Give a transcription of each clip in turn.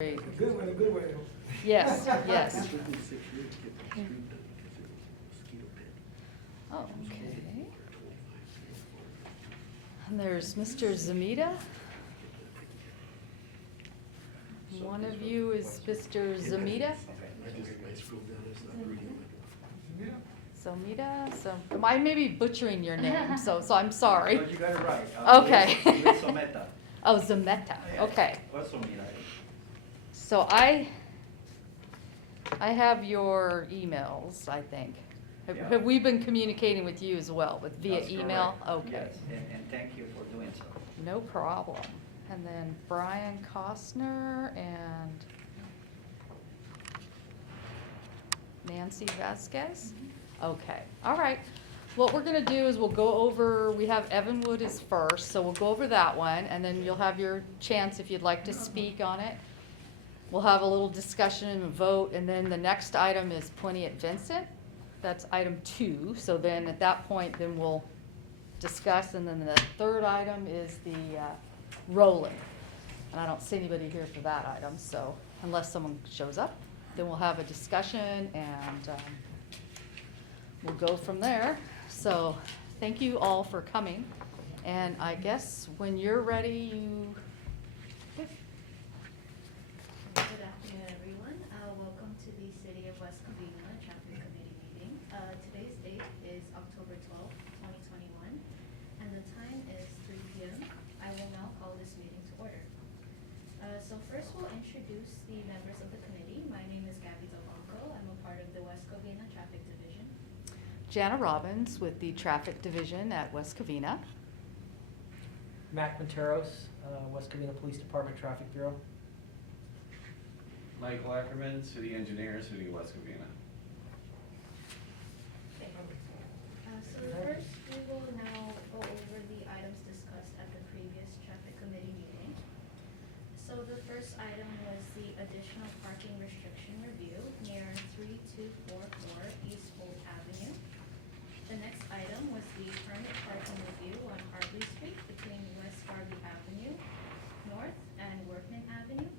Great. A good way. Yes, yes. Oh, okay. And there's Mr. Zamita. One of you is Mr. Zamita. Zamita, so I may be butchering your name, so I'm sorry. No, you got it right. Okay. Luis Someta. Oh, Zameta, okay. Or Somita. So I have your emails, I think. Yeah. Have we been communicating with you as well, with via That's email? correct. Okay. Yes, and thank you for doing so. No problem. And then Brian Costner and Nancy Vasquez? Okay, all right. What we're gonna do is we'll go over, we have Evanwood is first, so we'll go over that one, and then you'll have your chance if you'd like to speak on it. We'll have a little discussion and vote, and then the next item is Puente at Benson. That's item 2, so then at that point, then we'll discuss, and then the third item is the Roland. And I don't see anybody here for that item, so unless someone shows up, then we'll have a discussion and we'll go from there. So thank you all for coming. And I guess when you're ready, you. Good afternoon, everyone. Welcome to the City of West Covina Chapter Committee meeting. Today's date is October 12th, 2021, and the time is 3 p.m. I will now call this meeting to order. So first we'll introduce the members of the committee. My name is Gabby Delbanco. I'm a part of the West Covina Traffic Division. Jana Robbins with the Traffic Division at West Covina. Mac Monteros, West Covina Police Department Traffic Bureau. Michael Ackerman, City Engineer, City of West Covina. So first we will now go over the items discussed at the previous traffic committee meeting. So the first item was the additional parking restriction review near 3244 East Holt Avenue. The next item was the permit parking review on Hartley Street between West Harvey Avenue North and Workman Avenue.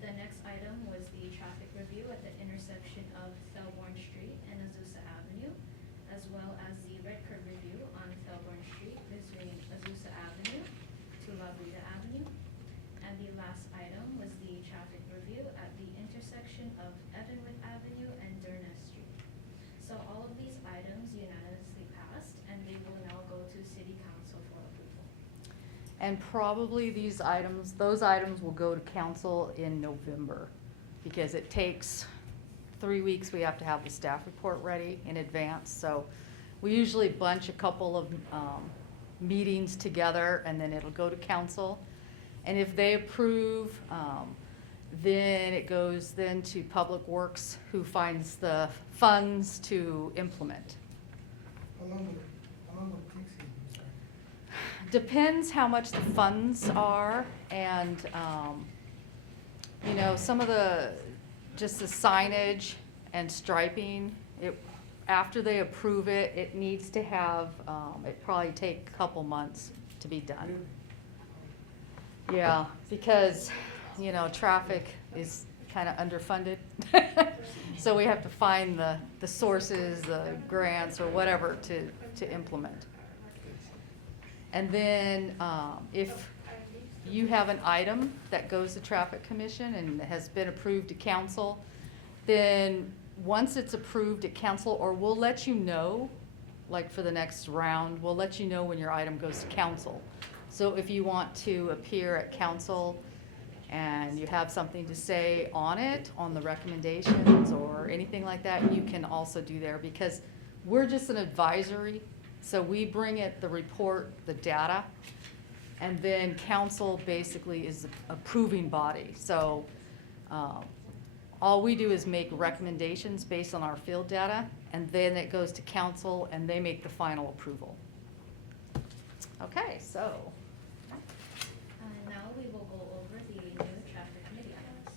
The next item was the traffic review at the intersection of Thelborn Street and Azusa Avenue, as well as the red curb review on Thelborn Street between Azusa Avenue to La Brida Avenue. And the last item was the traffic review at the intersection of Evanwood Avenue and Durness Street. So all of these items unanimously passed, and they will now go to City Council for approval. And probably those items will go to council in November, because it takes 3 weeks, we have to have the staff report ready in advance. So we usually bunch a couple of meetings together, and then it'll go to council. And if they approve, then it goes then to Public Works, who finds the funds to implement. How long would it take, sorry? Depends how much the funds are, and, some of just the signage and striping, after they approve it, it needs to have, it probably take a couple months to be done. Yeah, because, traffic is kind of underfunded. So we have to find the sources, the grants, or whatever to implement. And then if you have an item that goes to Traffic Commission and has been approved to council, then once it's approved at council, or we'll let you know, like for the next round, we'll let you know when your item goes to council. So if you want to appear at council and you have something to say on it, on the recommendations or anything like that, you can also do there, because we're just an advisory. So we bring it, the report, the data, and then council basically is the approving body. So all we do is make recommendations based on our field data, and then it goes to council and they make the final approval. Okay, so. Now we will go over the new traffic committee items.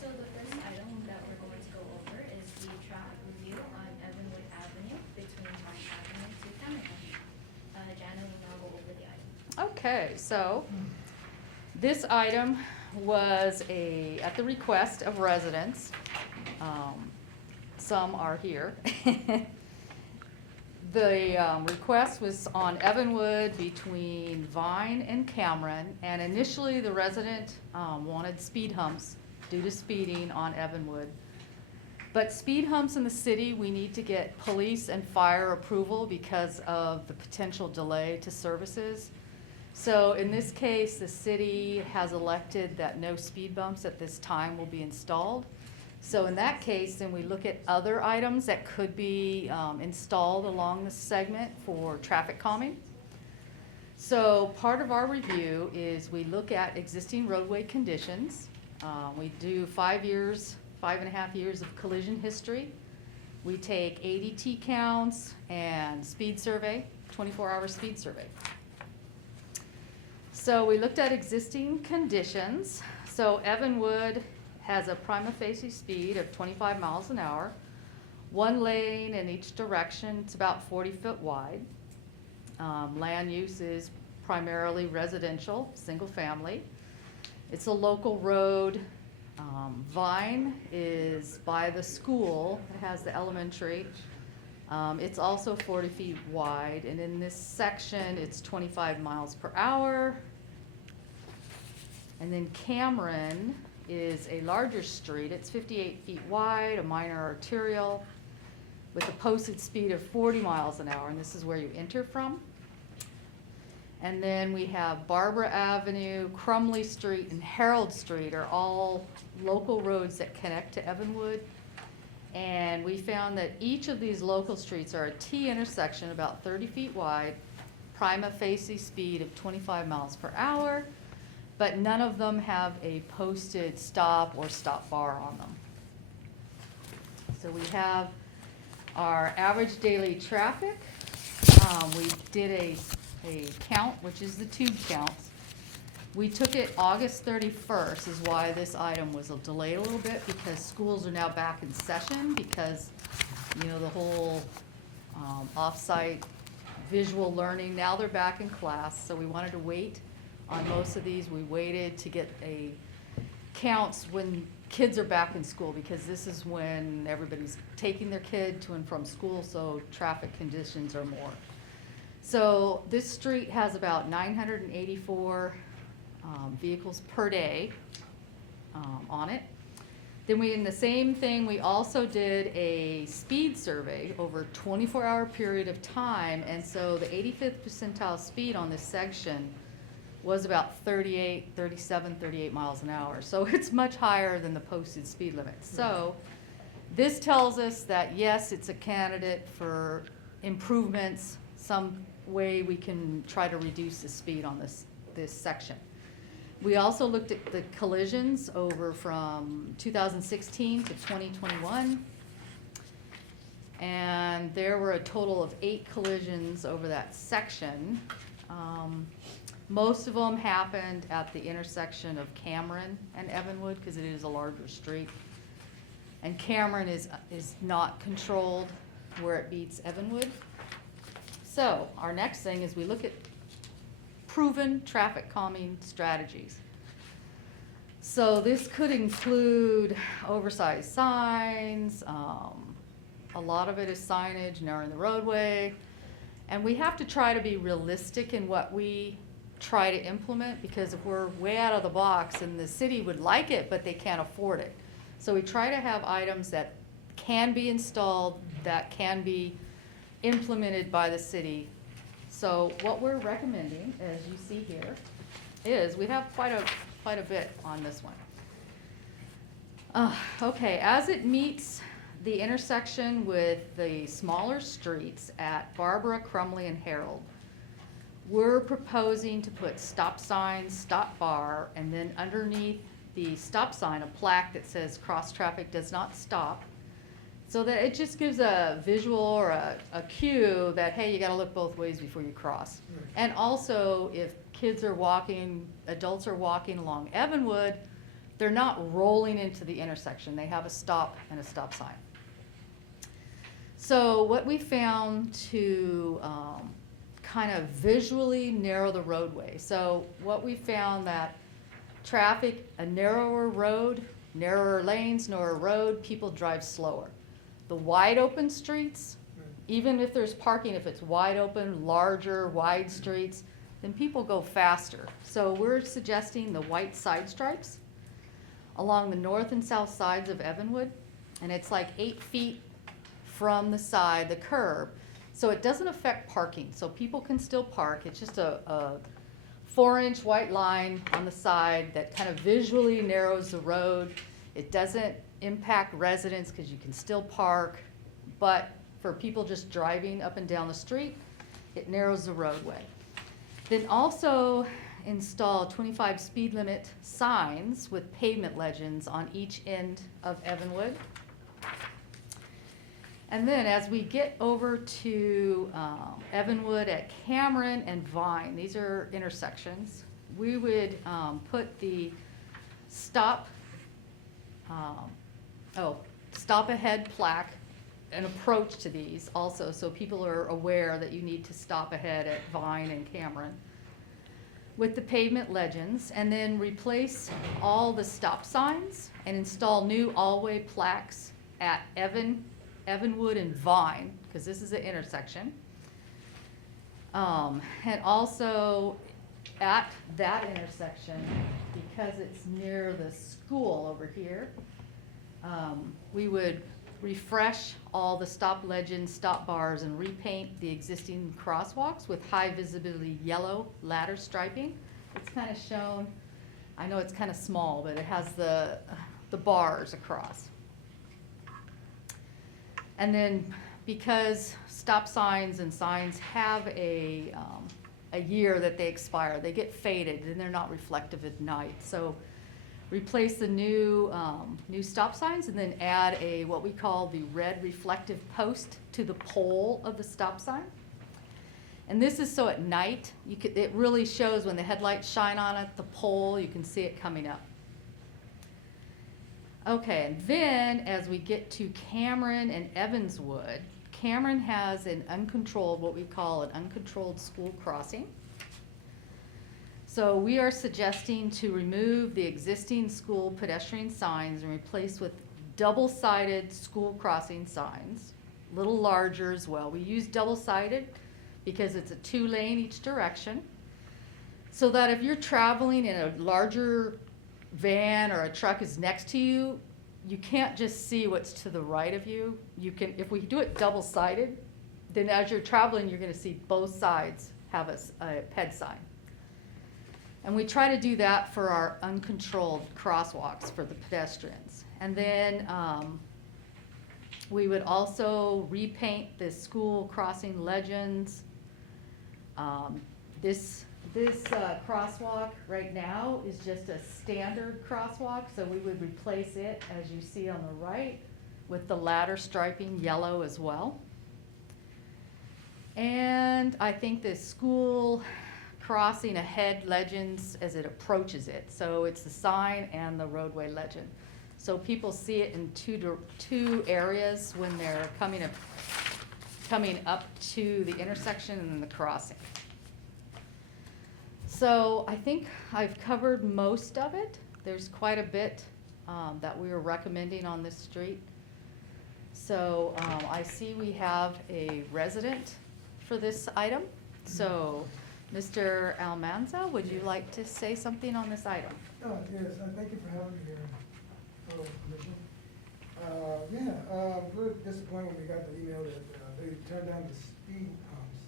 So the first item that we're going to go over is the traffic review on Evanwood Avenue between Park Avenue to Cameron Avenue. Jana will now go over the item. Okay, so This item was at the request of residents. Some are here. The request was on Evanwood between Vine and Cameron, and initially the resident wanted speed humps due to speeding on Evanwood. But speed humps in the city, we need to get police and fire approval because of the potential delay to services. So in this case, the city has elected that no speed bumps at this time will be installed. So in that case, then we look at other items that could be installed along this segment for traffic calming. So part of our review is we look at existing roadway conditions. We do 5.5 years of collision history. We take ADT counts and speed survey, 24-hour speed survey. So we looked at existing conditions. So Evanwood has a prima facie speed of 25 miles an hour, one lane in each direction. It's about 40 foot wide. Land use is primarily residential, single family. It's a local road. Vine is by the school. It has the elementary. It's also 40 feet wide, and in this section, it's 25 miles per hour. And then Cameron is a larger street. It's 58 feet wide, a minor arterial, with a posted speed of 40 miles an hour, and this is where you enter from. And then we have Barbara Avenue, Crumley Street, and Harold Street are all local roads that connect to Evanwood. And we found that each of these local streets are a T intersection about 30 feet wide, prima facie speed of 25 miles per hour, but none of them have a posted stop or stop bar on them. So we have our average daily traffic. We did a count, which is the tube counts. We took it August 31st is why this item was delayed a little bit, because schools are now back in session because, you know, the whole off-site visual learning, now they're back in class, so we wanted to wait on most of these. We waited to get a counts when kids are back in school, because this is when everybody's taking their kid to and from school, so traffic conditions are more. So this street has about 984 vehicles per day on it. Then in the same thing, we also did a speed survey over a 24-hour period of time, and so the 85th percentile speed on this section was about 38 miles an hour. So it's much higher than the posted speed limit. So this tells us that yes, it's a candidate for improvements, some way we can try to reduce the speed on this section. We also looked at the collisions over from 2016 to 2021. And there were a total of 8 collisions over that section. Most of them happened at the intersection of Cameron and Evanwood, because it is a larger street. And Cameron is not controlled where it beats Evanwood. So our next thing is we look at proven traffic calming strategies. So this could include oversized signs. A lot of it is signage, narrowing the roadway. And we have to try to be realistic in what we try to implement, because if we're way out of the box, and the city would like it, but they can't afford it. So we try to have items that can be installed, that can be implemented by the city. So what we're recommending, as you see here, is we have quite a bit on this one. Okay, as it meets the intersection with the smaller streets at Barbara, Crumley, and Harold, we're proposing to put stop signs, stop bar, and then underneath the stop sign, a plaque that says cross traffic does not stop, so that it just gives a visual or a cue that, hey, you gotta look both ways before you cross. And also, if kids are walking, adults are walking along Evanwood, they're not rolling into the intersection. They have a stop and a stop sign. So what we found to kind of visually narrow the roadway. So what we found that traffic, a narrower road, narrower lanes, narrower road, people drive slower. The wide open streets, even if there's parking, if it's wide open, larger, wide streets, then people go faster. So we're suggesting the white side stripes along the north and south sides of Evanwood, and it's like 8 feet from the side, the curb. So it doesn't affect parking, so people can still park. It's just a 4-inch white line on the side that kind of visually narrows the road. It doesn't impact residents because you can still park, but for people just driving up and down the street, it narrows the roadway. Then also install 25 speed limit signs with pavement legends on each end of Evanwood. And then as we get over to Evanwood at Cameron and Vine, these are intersections, we would put the stop ahead plaque, an approach to these also, so people are aware that you need to stop ahead at Vine and Cameron with the pavement legends, and then replace all the stop signs and install new all-way plaques at Evanwood and Vine, because this is an intersection. And also at that intersection, because it's near the school over here, we would refresh all the stop legends, stop bars, and repaint the existing crosswalks with high visibility yellow ladder striping. It's kind of shown, I know it's kind of small, but it has the bars across. And then because stop signs and signs have a year that they expire, they get faded and they're not reflective at night. So replace the new stop signs and then add what we call the red reflective post to the pole of the stop sign. And this is so at night, it really shows when the headlights shine on it, the pole, you can see it coming up. Okay, and then as we get to Cameron and Evanswood, Cameron has an uncontrolled, what we call an uncontrolled school crossing. So we are suggesting to remove the existing school pedestrian signs and replace with double-sided school crossing signs, a little larger as well. We use double-sided because it's a 2-lane each direction, so that if you're traveling in a larger van or a truck is next to you, you can't just see what's to the right of you. You can, if we do it double-sided, then as you're traveling, you're going to see both sides have a ped sign. And we try to do that for our uncontrolled crosswalks for the pedestrians. And then we would also repaint the school crossing legends. This crosswalk right now is just a standard crosswalk, so we would replace it, as you see on the right, with the ladder striping yellow as well. And I think the school crossing ahead legends as it approaches it. So it's the sign and the roadway legend. So people see it in two areas when they're coming up to the intersection and the crossing. So I think I've covered most of it. There's quite a bit that we were recommending on this street. So I see we have a resident for this item. So Mr. Almanza, would you like to say something on this item? Yes, thank you for having me here, fellow commission. We're disappointed when we got the email that they turned down the speed humps.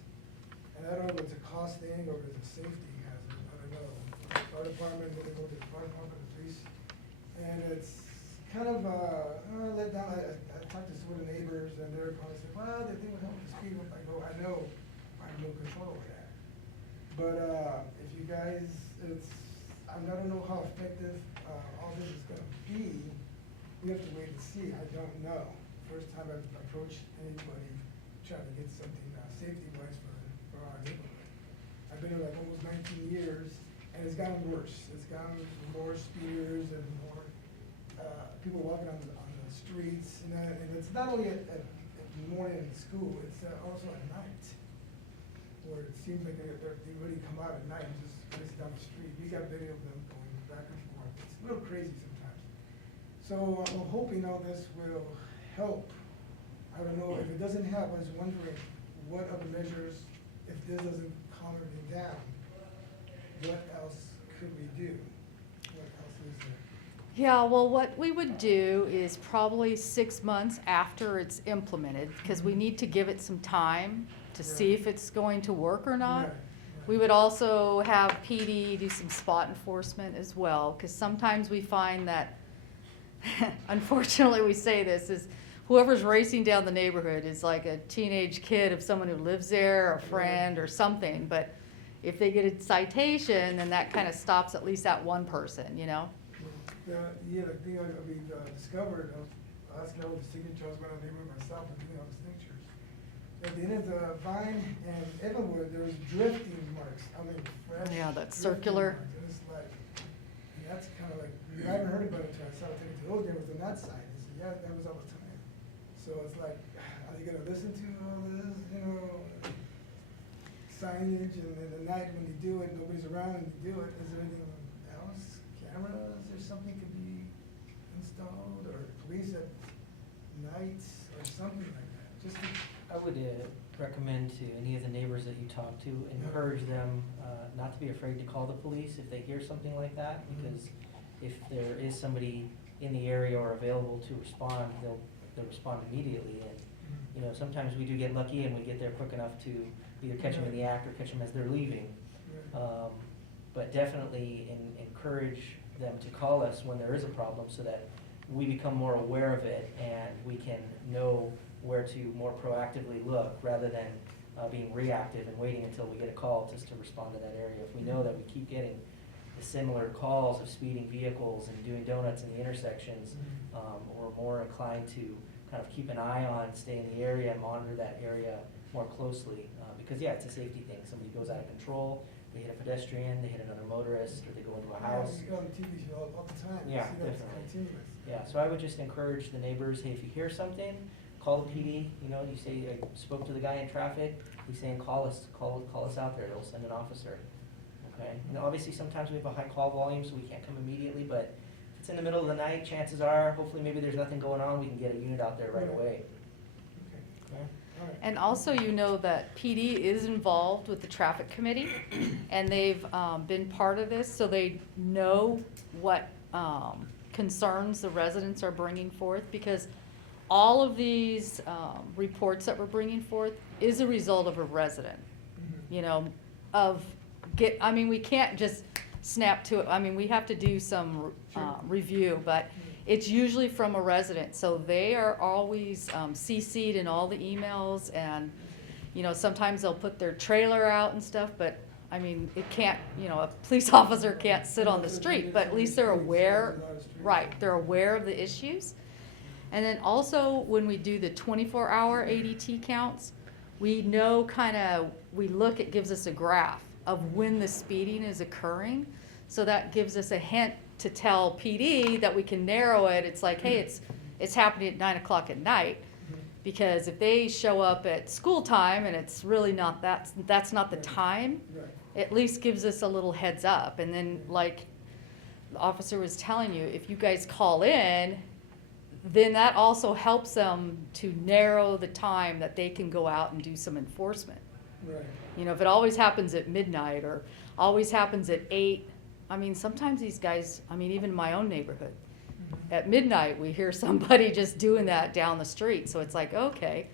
And I don't know if it's a cost thing or if it's a safety hazard, I don't know. Fire department, then they go to the fire department, the police. And it's kind of let down. I talked to some of the neighbors and they're probably saying, well, they think we're helping the speed hump. I go, I know, I have no control over that. But if you guys, I don't know how effective all this is gonna be. We have to wait and see. I don't know. First time I've approached anybody trying to get something safety-wise for our neighborhood. I've been here like almost 19 years, and it's gotten worse. It's gotten more speeders and more people walking on the streets. And it's not only at morning in school, it's also at night, where it seems like they really come out at night and just race down the street. We got video of them going back and a little crazy sometimes. So I'm hoping all this will help. I don't know, if it doesn't help, I was wondering what other measures, if this doesn't calm everything down, what else could we do? What else is there? Yeah, well, what we would do is probably 6 months after it's implemented, because we need to give it some time to see if it's going to work or not. Right, We would also have PD do some spot enforcement as well, because sometimes we find that, unfortunately we say this, is whoever's racing down the neighborhood is like a teenage kid of someone who lives there, a friend or something, but if they get a citation, then that kind of stops at least that one person, you know? The thing we discovered, I was asking all the signatures, I was going to neighbor myself and doing all the signatures. At the end of the Vine and Evanwood, there was drifting marks, I mean, fresh. Yeah, that drifting circular. marks. And it's like, and that's kind of like, I haven't heard about it until I started taking to those neighbors on that side. They said, yeah, that was all the time. So it's like, are they gonna listen to all this, signage, and then at night when you do it, nobody's around and you do it, is there anything else? Cameras or something could be installed, or police at nights, or something like that, just to. I would recommend to any of the neighbors that you talk to, encourage them not to be afraid to call the police if they hear something like that, because if there is somebody in the area or available to respond, they'll respond immediately. And sometimes we do get lucky and we get there quick enough to either catch them in the act or catch them as they're leaving. But definitely encourage them to call us when there is a problem, so that we become more aware of it and we can know where to more proactively look, rather than being reactive and waiting until we get a call just to respond to that area. If we know that we keep getting the similar calls of speeding vehicles and doing donuts in the intersections, we're more inclined to kind of keep an eye on, stay in the area, and monitor that area more closely. Because it's a safety thing. Somebody goes out of control, they hit a pedestrian, they hit another motorist, or they go into a house. You go on the TV show all the time. You Yeah, see that it's definitely. continuous. Yeah, so I would just encourage the neighbors, hey, if you hear something, call the PD. You say, I spoke to the guy in traffic, he's saying, call us out there, they'll send an officer. Okay, and obviously sometimes we have a high call volume, so we can't come immediately, but if it's in the middle of the night, chances are, hopefully maybe there's nothing going on, we can get a unit out there right away. Okay, Okay? all right. And also, that PD is involved with the traffic committee, and they've been part of this, so they know what concerns the residents are bringing forth, because all of these reports that we're bringing forth is a result of a resident, we can't just snap to it. We have to do some review, but it's usually from a resident. So they are always CC'd in all the emails, and, sometimes they'll put their trailer out and stuff, but, it can't, a police officer can't sit on the street, but at least they're aware, right, they're aware of the issues. And then also, when we do the 24-hour ADT counts, we know we look, it gives us a graph of when the speeding is occurring. So that gives us a hint to tell PD that we can narrow it. It's like, hey, it's happening at 9 o'clock at night. Because if they show up at school time and it's really not that's not the time, at least gives us a little heads up. And then, like the officer was telling you, if you guys call in, then that also helps them to narrow the time that they can go out and do some enforcement. Right. If it always happens at midnight or always happens at 8, sometimes these guys, even in my own neighborhood, at midnight we hear somebody just doing that down the street. So it's like, okay,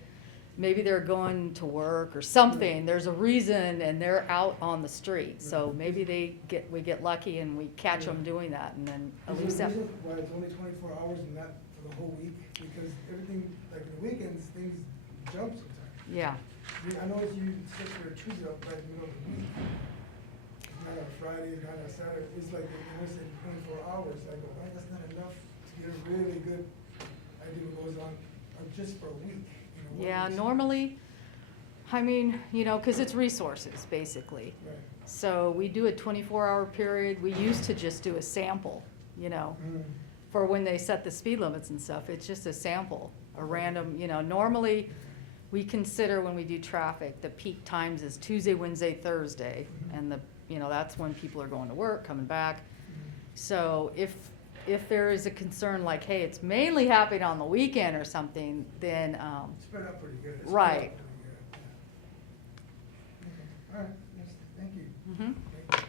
maybe they're going to work or something. There's a reason, and they're out on the street. So maybe we get lucky and we catch them doing that, and then at Is least there a that. reason why it's only 24 hours and not for the whole week? Because everything, like in the weekends, things jump sometimes. Yeah. I know you set your Tuesday up right in the middle of the week. It's not on Friday, it's not on Saturday. It's like they said 24 hours. I go, well, that's not enough to get a really good idea what goes on just for a week. Yeah, normally, because it's resources, basically. Right. So we do a 24-hour period. We used to just do a sample, for when they set the speed limits and stuff. It's just a sample, a random, normally we consider when we do traffic, the peak times is Tuesday, Wednesday, Thursday. And that's when people are going to work, coming back. So if if there is a concern like, hey, it's mainly happening on the weekend or something, then, Spread out pretty good. It's spread out Right. pretty good, yeah. Okay, all right, yes, thank you. mhm. Thank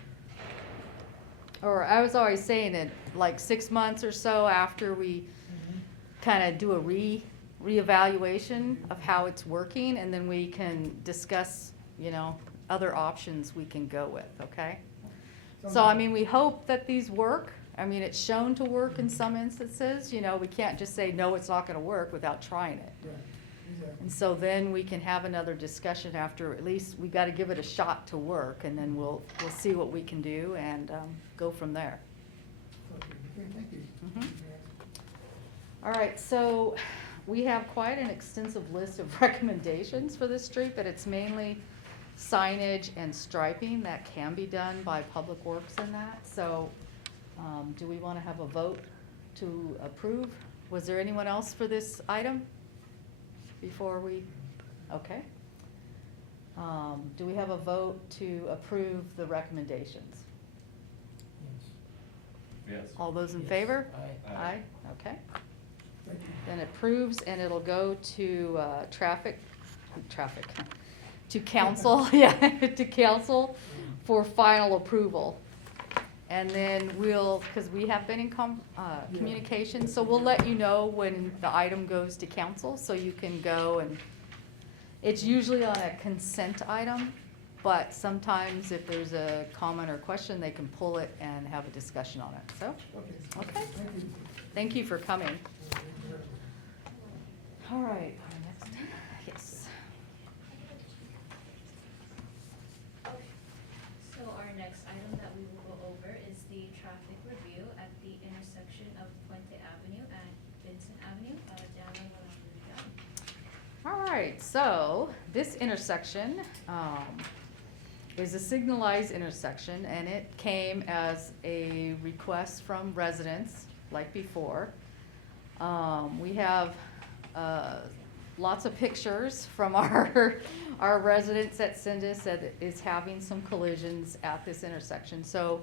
you. Or I was always saying that like 6 months or so after we kind of do a reevaluation of how it's working, and then we can discuss, you know, other options we can go with, okay? So, I mean, we hope that these work. I mean, it's shown to work in some instances, you know, we can't just say, no, it's not gonna work without trying it. Right, exactly. And so then we can have another discussion after, at least we gotta give it a shot to work, and then we'll see what we can do and, go from there. Okay, thank you. Mhm. All right, so we have quite an extensive list of recommendations for this street, but it's mainly signage and striping that can be done by Public Works and that. So, do we want to have a vote to approve? Was there anyone else for this item before we, okay. Do we have a vote to approve the recommendations? Yes. All those in Yes. favor? Aye. Aye. Okay. Thank you. Then it approves, and it'll go to to council, yeah, to council for final approval. And then we'll, because we have been in communication, so we'll let you know when the item goes to council, so you can go and, it's usually on a consent item, but sometimes if there's a comment or question, they can pull it and have a discussion on it, so. Okay. Okay. Thank you. Thank you for coming. Thank you very much. All right, our next, yes. So our next item that we will go over is the traffic review at the intersection of Puente Avenue and Benson Avenue, down on the All right, so this intersection is a signalized intersection, and it came as a request from residents, like before. We have lots of pictures from our residents that send us that is having some collisions at this intersection. So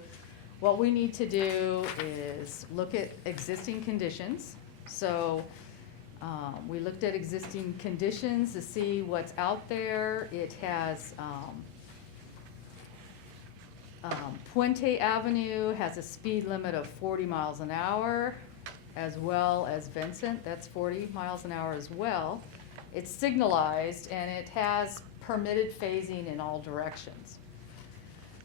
what we need to do is look at existing conditions. So we looked at existing conditions to see what's out there. It has Puente Avenue has a speed limit of 40 miles an hour, as well as Vincent, that's 40 miles an hour as well. It's signalized, and it has permitted phasing in all directions.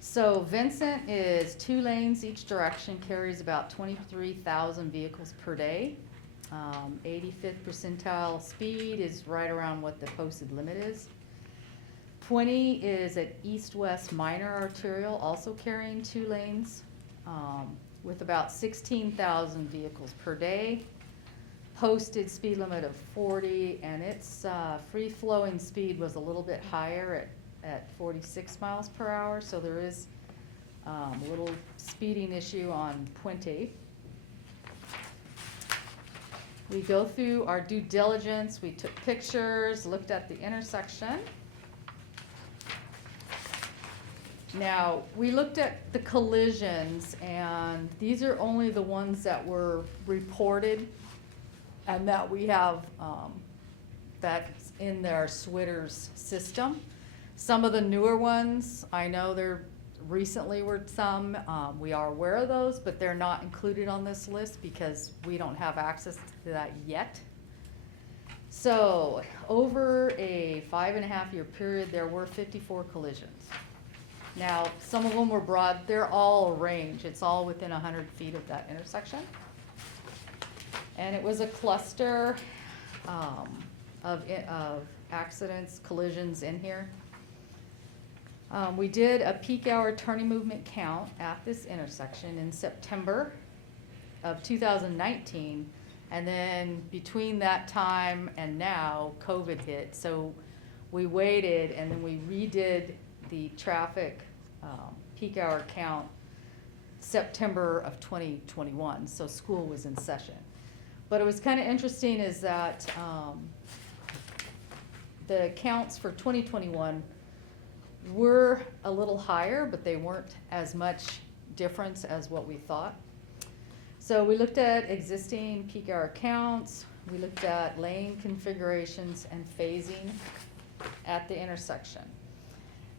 So Vincent is 2 lanes each direction, carries about 23,000 vehicles per day. 85th percentile speed is right around what the posted limit is. 20 is an east-west minor arterial, also carrying 2 lanes, with about 16,000 vehicles per day. Posted speed limit of 40, and its free-flowing speed was a little bit higher at 46 miles per hour, so there is a little speeding issue on Puente. We go through our due diligence, we took pictures, looked at the intersection. Now, we looked at the collisions, and these are only the ones that were reported and that we have, that's in their Switters system. Some of the newer ones, I know there recently were some, we are aware of those, but they're not included on this list because we don't have access to that yet. So, over a 5.5-year period, there were 54 collisions. Now, some of them were broad, they're all a range, it's all within 100 feet of that intersection. And it was a cluster of accidents, collisions in here. We did a peak hour turning movement count at this intersection in September of 2019. And then between that time and now, COVID hit. So we waited, and then we redid the traffic peak hour count September of 2021, so school was in session. But it was kind of interesting is that the counts for 2021 were a little higher, but they weren't as much difference as what we thought. So we looked at existing peak hour counts, we looked at lane configurations and phasing at the intersection.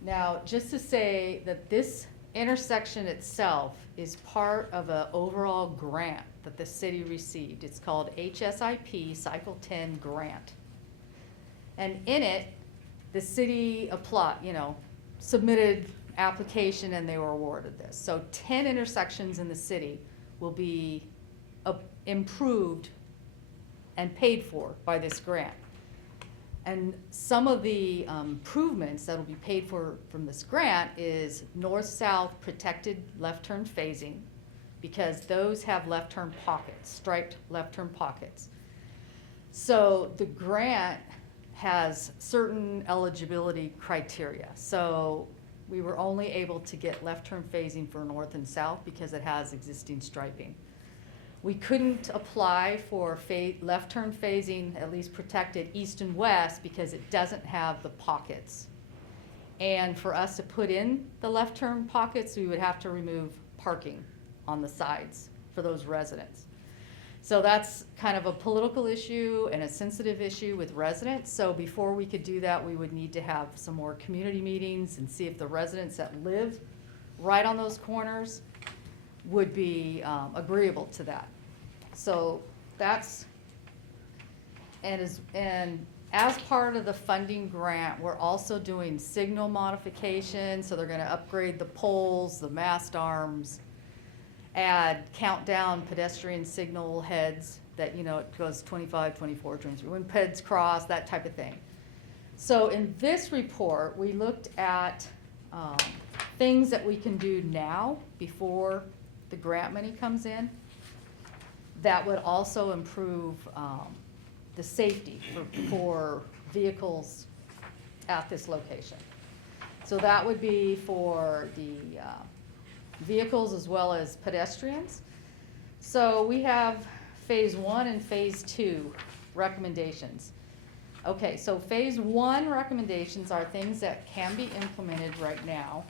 Now, just to say that this intersection itself is part of an overall grant that the city received. It's called HSIP Cycle 10 Grant. And in it, the city submitted application and they were awarded this. So 10 intersections in the city will be improved and paid for by this grant. And some of the improvements that will be paid for from this grant is north-south protected left turn phasing, because those have left turn pockets, striped left turn pockets. So the grant has certain eligibility criteria. So we were only able to get left turn phasing for north and south because it has existing striping. We couldn't apply for left turn phasing, at least protected east and west, because it doesn't have the pockets. And for us to put in the left turn pockets, we would have to remove parking on the sides for those residents. So that's kind of a political issue and a sensitive issue with residents. So before we could do that, we would need to have some more community meetings and see if the residents that live right on those corners would be agreeable to that. So that's, and as part of the funding grant, we're also doing signal modification. So they're gonna upgrade the poles, the mast arms, add countdown pedestrian signal heads that, it goes 25, 24, 23, when peds cross, that type of thing. So in this report, we looked at things that we can do now before the grant money comes in that would also improve the safety for vehicles at this location. So that would be for the vehicles as well as pedestrians. So we have phase 1 and phase 2 recommendations. Okay, so phase 1 recommendations are things that can be implemented right now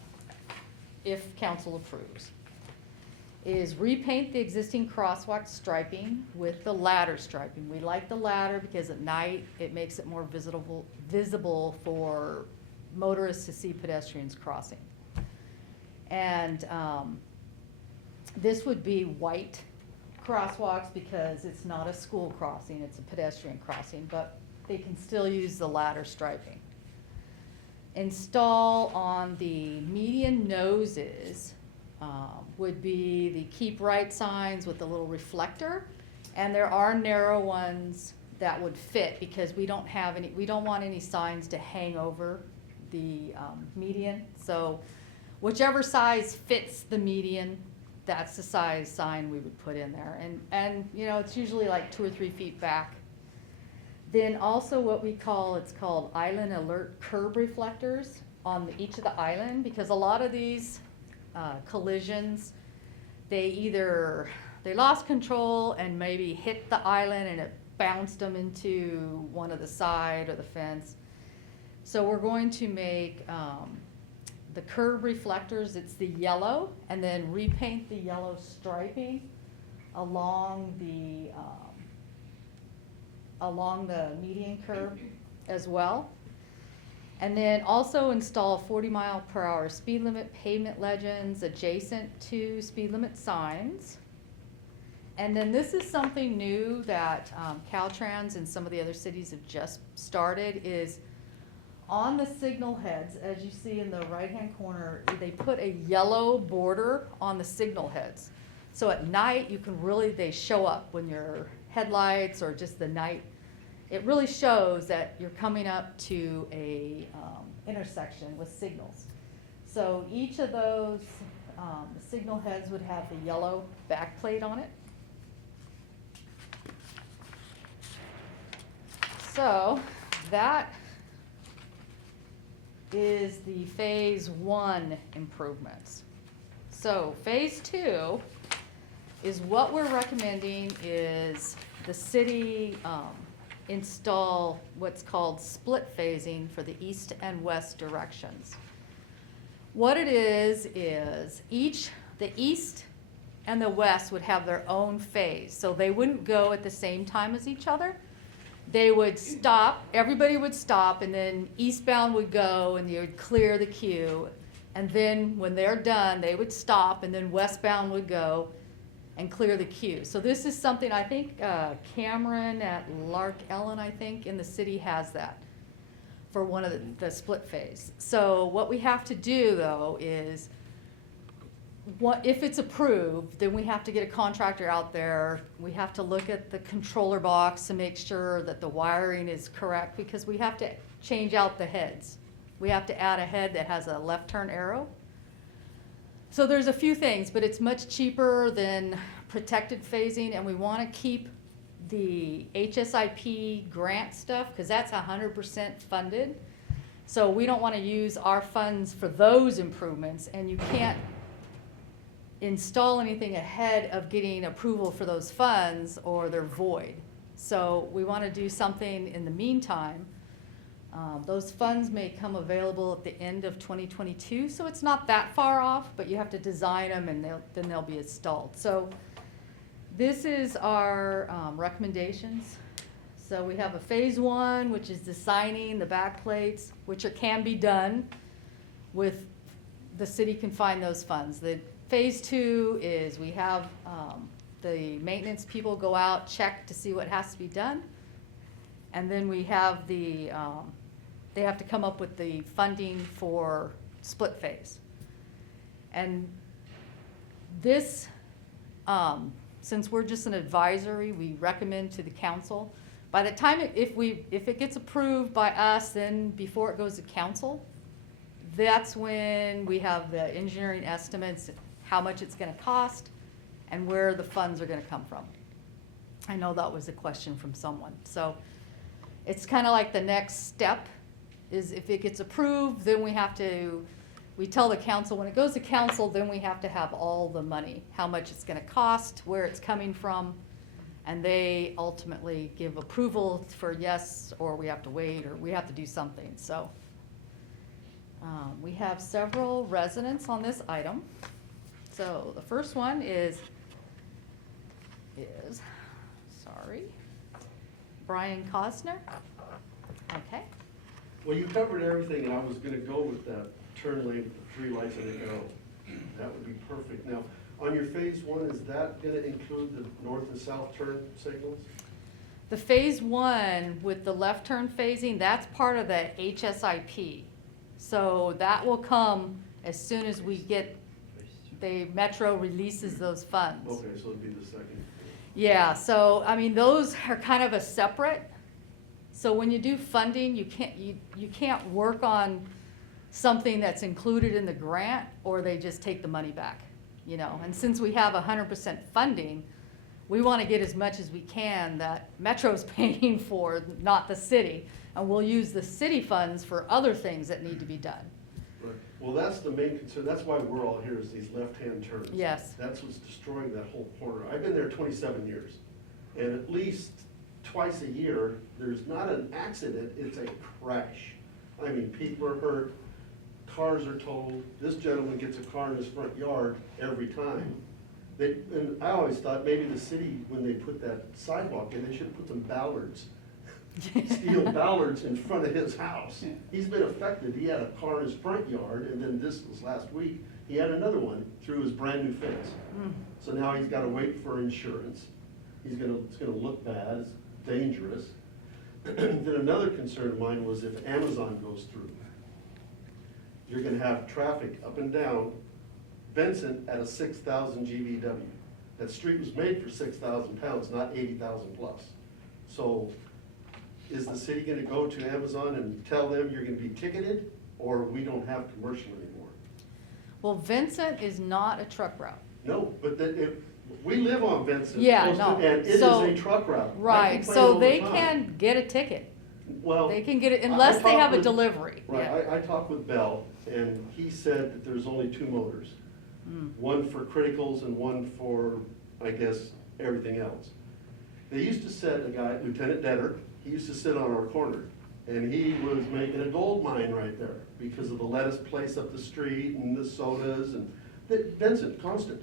if council approves. Is repaint the existing crosswalk striping with the ladder striping. We like the ladder because at night it makes it more visible for motorists to see pedestrians crossing. And this would be white crosswalks because it's not a school crossing, it's a pedestrian crossing, but they can still use the ladder striping. Install on the median noses would be the keep right signs with the little reflector, and there are narrow ones that would fit because we don't want any signs to hang over the median. So whichever size fits the median, that's the size sign we would put in there. And it's usually like 2 or 3 feet back. Then also what we call, it's called island alert curb reflectors on each of the island, because a lot of these collisions, they lost control and maybe hit the island and it bounced them into one of the side or the fence. So we're going to make the curb reflectors, it's the yellow, and then repaint the yellow striping along the median curb as well. And then also install 40-mile-per-hour speed limit pavement legends adjacent to speed limit signs. And then this is something new that Caltrans and some of the other cities have just started, is on the signal heads, as you see in the right-hand corner, they put a yellow border on the signal heads. So at night, they show up when your headlights or just the night. It really shows that you're coming up to a intersection with signals. So each of those signal heads would have the yellow backplate on it. So that is the phase 1 improvements. So phase 2 is what we're recommending is the city install what's called split phasing for the east and west directions. What it is the east and the west would have their own phase. So they wouldn't go at the same time as each other. They would stop, everybody would stop, and then eastbound would go, and you would clear the queue. And then when they're done, they would stop, and then westbound would go and clear the queue. So this is something, I think Cameron at Lark Ellen, I think, in the city has that for one of the split phase. So what we have to do, though, is if it's approved, then we have to get a contractor out there. We have to look at the controller box to make sure that the wiring is correct, because we have to change out the heads. We have to add a head that has a left turn arrow. So there's a few things, but it's much cheaper than protected phasing, and we want to keep the HSIP grant stuff, because that's 100% funded. So we don't want to use our funds for those improvements, and you can't install anything ahead of getting approval for those funds or they're void. So we want to do something in the meantime. Those funds may come available at the end of 2022, so it's not that far off, but you have to design them and then they'll be installed. So this is our recommendations. So we have a phase 1, which is designing the back plates, which can be done with, the city can find those funds. The phase 2 is we have the maintenance people go out, check to see what has to be done. And then we have the, they have to come up with the funding for split phase. And this, since we're just an advisory, we recommend to the council. By the time, if it gets approved by us, then before it goes to council, that's when we have the engineering estimates, how much it's gonna cost, and where the funds are gonna come from. I know that was a question from someone. So it's kind of like the next step is if it gets approved, then we tell the council, when it goes to council, then we have to have all the money, how much it's gonna cost, where it's coming from, and they ultimately give approval for yes, or we have to wait, or we have to do something. So we have several residents on this item. So the first one is Brian Cosner. Okay. Well, you covered everything, and I was gonna go with that turn lane with 3 lights and an arrow. That would be perfect. Now, on your phase 1, is that gonna include the north and south turn signals? The phase 1 with the left turn phasing, that's part of the HSIP. So that will come as soon as we get, the Metro releases those funds. Okay, so it'd be the second. Yeah, so, I mean, those are kind of a separate. So when you do funding, you can't work on something that's included in the grant, or they just take the money back, you know. And since we have 100% funding, we want to get as much as we can that Metro's paying for, not the city. And we'll use the city funds for other things that need to be done. Right. Well, that's the main concern. That's why we're all here, is these left-hand turns. Yes. That's what's destroying that whole corner. I've been there 27 years, and at least twice a year, there's not an accident, it's a crash. I mean, people are hurt, cars are totaled. This gentleman gets a car in his front yard every time. And I always thought maybe the city, when they put that sidewalk in, they should put some ballards, steel ballards in front of his house. He's been affected. He had a car in his front yard, and then this was last week, he had another one through his brand new fence. So now he's gotta wait for insurance. It's gonna look bad, it's dangerous. Then another concern of mine was if Amazon goes through, you're gonna have traffic up and down Benson at a 6,000 GVW. That street was made for 6,000 pounds, not 80,000 plus. So is the city gonna go to Amazon and tell them you're gonna be ticketed, or we don't have commercial anymore? Well, Vincent is not a truck route. No, but we live on Benson. Yeah, close to- no. And it is So- a truck route. I Right, complain so all the they time. can get a ticket. Well. They can get it, I unless they talked have a with- delivery. Right, Yeah. I talked with Bell, and he said that there's only 2 motors. One for criticals and one for, I guess, everything else. They used to set a guy, Lieutenant Detter, he used to sit on our corner, and he was making a gold mine right there because of the lettuce place up the street and the sodas and Vincent, constant.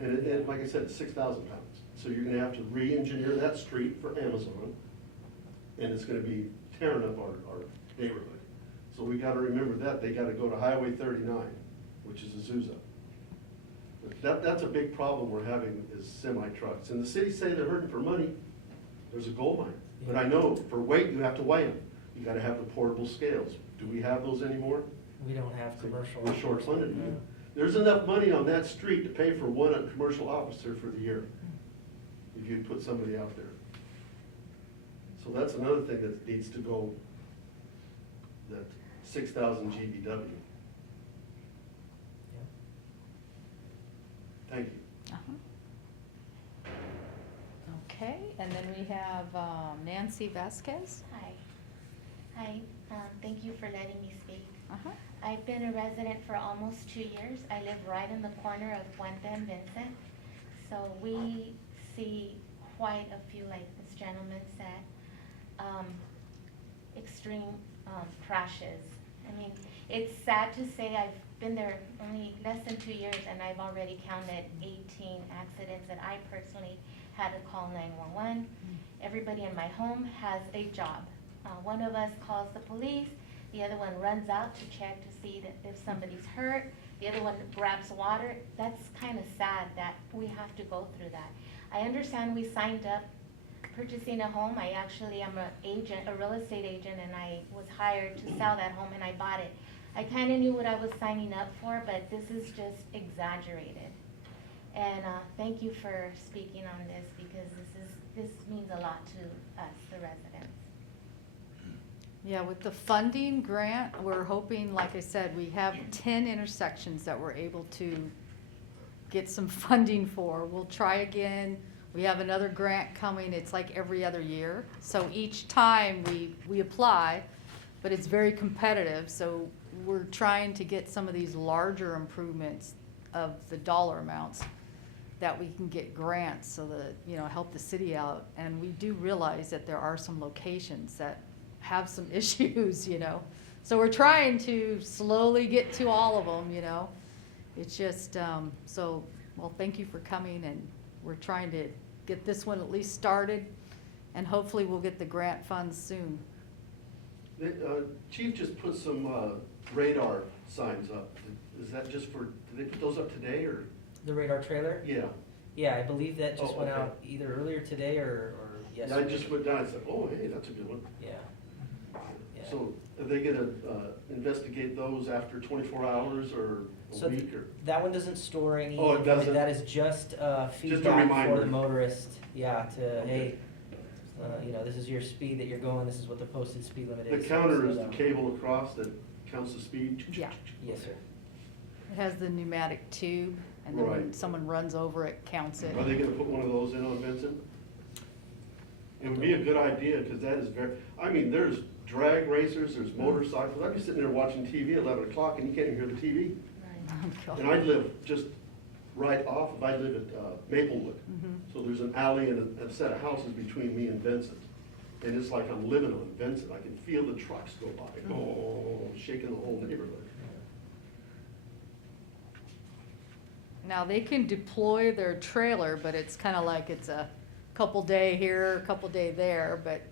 And like I said, it's 6,000 pounds. So you're gonna have to re-engineer that street for Amazon, and it's gonna be tearing up our neighborhood. So we gotta remember that, they gotta go to Highway 39, which is Azusa. But that's a big problem we're having is semi-trucks. And the cities say they're hurting for money, there's a gold mine. But I know, for weight, you have to weigh them. You gotta have the portable scales. Do we have those anymore? We don't have commercial. We're short-funded. Yeah. There's enough money on that street to pay for one commercial officer for the year, if you put somebody out there. So that's another thing that needs to go, that 6,000 GVW. Yeah. Thank you. Okay, and then we have Nancy Vasquez. Hi. Hi, thank you for letting me speak. Uh-huh. I've been a resident for almost 2 years. I live right in the corner of Puente and Benson. So we see quite a few, like this gentleman said, extreme crashes. I mean, it's sad to say I've been there only less than 2 years and I've already counted 18 accidents that I personally had to call 911. Everybody in my home has a job. One of us calls the police, the other one runs out to check to see that if somebody's hurt, the other one grabs water. That's kind of sad that we have to go through that. I understand we signed up purchasing a home. I actually am a real estate agent, and I was hired to sell that home, and I bought it. I kind of knew what I was signing up for, but this is just exaggerated. And thank you for speaking on this, because this means a lot to us, the residents. Yeah, with the funding grant, we're hoping, like I said, we have 10 intersections that we're able to get some funding for. We'll try again. We have another grant coming. It's like every other year. So each time we apply, but it's very competitive. So we're trying to get some of these larger improvements of the dollar amounts that we can get grants so that, you know, help the city out. And we do realize that there are some locations that have some issues, you know. So we're trying to slowly get to all of them, you know. It's just, well, thank you for coming, and we're trying to get this one at least started, and hopefully we'll get the grant funds soon. Chief just put some radar signs up. Is that just for, did they put those up today, or? The radar trailer? Yeah. Yeah, I believe that just Oh, went okay. out either earlier today or Yeah, I yesterday. just went down and said, oh, hey, that's a good one. Yeah. Yeah. So are they gonna investigate those after 24 hours or So a week, or? That one doesn't store any. Oh, it doesn't? That is just feedback for reminder. the motorist, yeah, to, Okay. hey, you know, this is your speed that you're going, this is what the posted speed limit The is. counter So is the that- cable across that counts the speed? Yeah. Yes, sir. It has the pneumatic tube, and then when Right. someone runs over it, counts it. Are they gonna put one of those in on Benson? It would be a good idea, because that is very, I mean, there's drag racers, there's motorcycles. I'd be sitting there watching TV at 11 o'clock and you can't even hear the TV. Oh, And I live just right off of, I live at Maplewood. Mhm. So there's an alley and a set of houses between me and Benson. And it's like I'm living on Benson. I can feel the trucks go by, oh, shaking the whole neighborhood. Now, they can deploy their trailer, but it's kind of like it's a couple day here, a couple day there, but,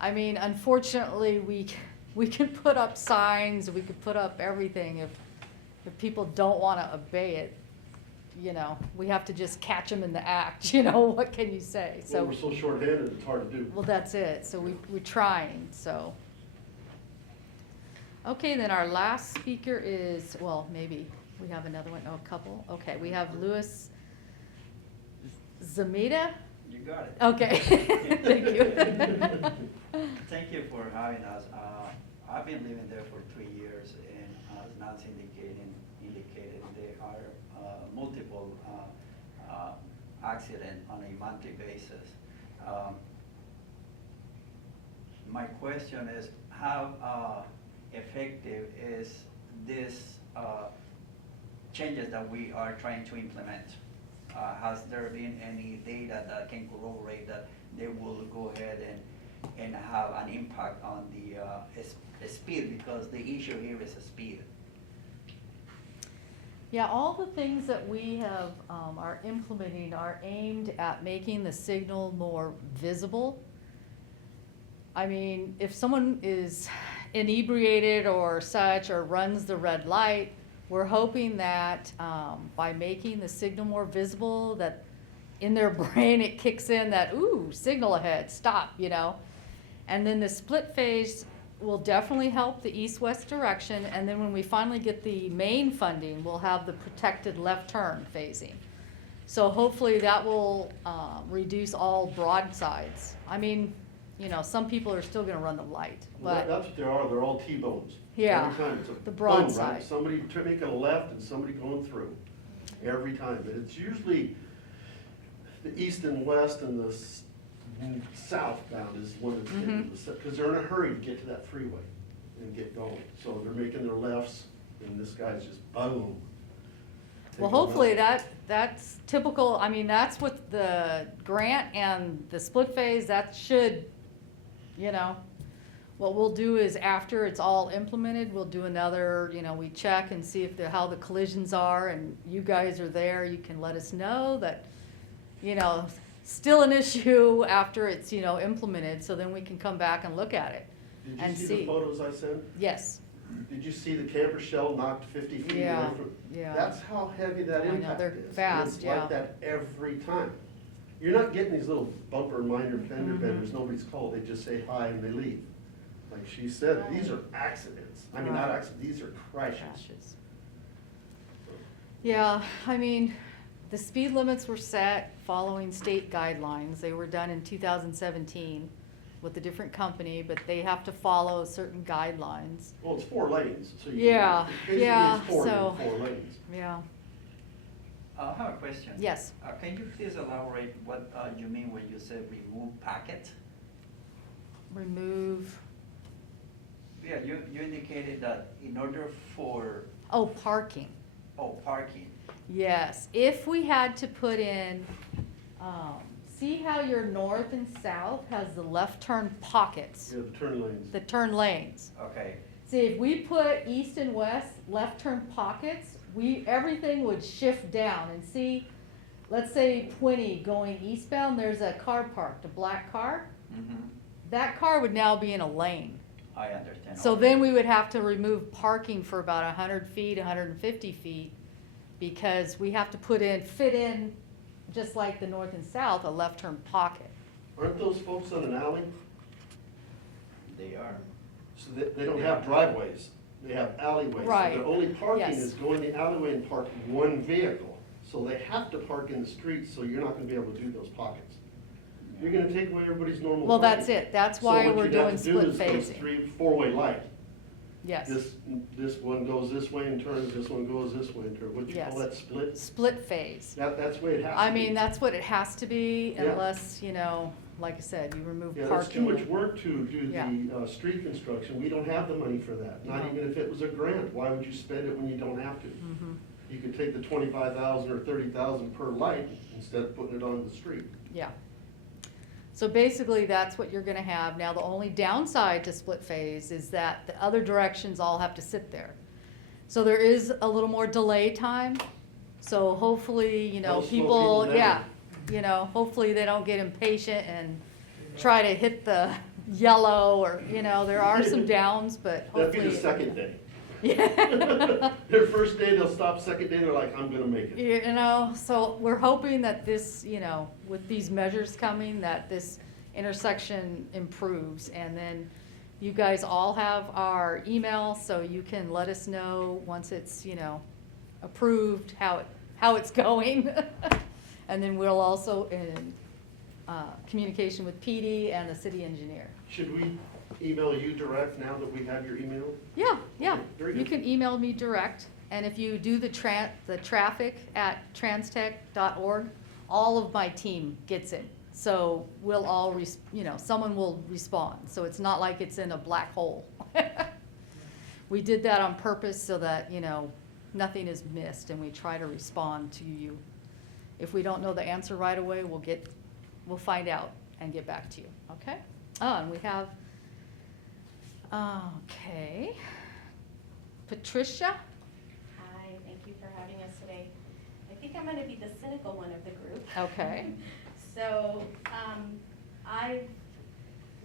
I mean, unfortunately, we can put up signs, we could put up everything. If people don't want to obey it, you know, we have to just catch them in the act, you know, what can you say? Well, So, we're so short-handed, it's hard to do. well, that's it, so we're trying, so. Okay, then our last speaker is, well, maybe we have another one, oh, a couple. Okay, we have Louis Zamita. You got it. Okay, thank you. Thank you for having us. I've been living there for 3 years, and as Nancy indicated, there are multiple accidents on a monthly basis. My question is, how effective is this changes that we are trying to implement? Has there been any data that can corroborate that they will go ahead and have an impact on the speed, because the issue here is speed? Yeah, all the things that we have, are implementing are aimed at making the signal more visible. I mean, if someone is inebriated or such, or runs the red light, we're hoping that, by making the signal more visible, that in their brain it kicks in that, ooh, signal ahead, stop, you know? And then the split phase will definitely help the east-west direction, and then when we finally get the main funding, we'll have the protected left turn phasing. So hopefully that will, reduce all broadsides. I mean, you know, some people are still gonna run the light, Well, but, that's what they are, they're all T-bones. Yeah, Every time it's a the boom, broadside. right? Somebody making a left and somebody going through, every time. And it's usually the east and west and the southbound is one that's getting, because they're in a hurry to get to that freeway and get going. So they're making their lefts, and this guy's just boom. well, taking hopefully left. that's typical, I mean, that's what the grant and the split phase, that should, you know, what we'll do is after it's all implemented, we'll do another, you know, we check and see if how the collisions are, and you guys are there, you can let us know that, you know, still an issue after it's, you know, implemented, so then we can come back and look at it. Did and you see the see. photos I sent? Yes, Did you see the camper shell knocked 50 feet Yeah, away from? yeah. That's how heavy that I know, impact they're is. And fast, it's yeah. like that every time. You're not getting these little bumper minor fender Mhm. benders, nobody's called, they just say hi and they leave. Like she said, these are accidents. I mean, not Right. accidents, these are crashes. crashes. Yeah, I mean, the speed limits were set following state guidelines. They were done in 2017 with a different company, but they have to follow certain guidelines. Well, it's 4 lanes, so you. Yeah, basically yeah, it's 4 so- 4 lanes. Yeah, I have a question. yes. Can you please elaborate what you mean when you said remove packet? Remove, Yeah, you indicated that in order for, oh, parking. parking. Yes, if we had to put in, see how your north and south has the left turn pockets, Yeah, the turn lanes. the turn lanes. Okay, See, if we put east and west left turn pockets, everything would shift down, and see, let's say Puente going eastbound, there's a car parked, a black car. That car would now be in a lane. I understand. So Okay. then we would have to remove parking for about 100 feet, 150 feet, because we have to fit in, just like the north and south, a left turn pocket. Aren't those folks on an alley? They are. So they don't have driveways, they have alleyways. Right. So their only parking Yes. is going the alleyway and park one vehicle. So they have to park in the street, so you're not gonna be able to do those pockets. You're gonna take away everybody's normal Well, parking. that's it. That's So why what we're you'd have doing to do split is those phasing. 3, 4-way light. Yes, This one goes this way and turns, this one goes this way and turns. What you call Yes. that, split? split phase. That's the way it has to be. I mean, that's what it has to be, Yeah. unless, you know, like I said, you remove Yeah, that's too parking. much work to do Yeah. the street construction. We don't have the money for that. Not No. even if it was a grant. Why would you spend it when you don't have to? Mhm. You could take the 25,000 or 30,000 per light instead of putting it on the street. Yeah. So basically, that's what you're gonna have. Now, the only downside to split phase is that the other directions all have to sit there. So there is a little more delay time. So hopefully, you know, That'll slow people, people down. yeah, you know, hopefully they don't get impatient and try to hit the yellow, or, you know, there are some downs, but That'd be hopefully. the second day. Yeah. Their first day, they'll stop. Second day, they're like, I'm gonna make it. You know, so we're hoping that this, you know, with these measures coming, that this intersection improves. And then you guys all have our email, so you can let us know once it's, you know, approved, how it's going. And then we'll also in communication with PD and the city engineer. Should we email you direct now that we have your email? Yeah, yeah. Okay, very You good. can email me direct, and if you do the traffic at transtech.org, all of my team gets it. So we'll all, you know, someone will respond, so it's not like it's in a black hole. We did that on purpose so that, you know, nothing is missed, and we try to respond to you. If we don't know the answer right away, we'll find out and get back to you, okay? Oh, and we have, okay. Patricia? Hi, thank you for having having us today. I think I'm gonna be the cynical one of the group. Okay. So, I've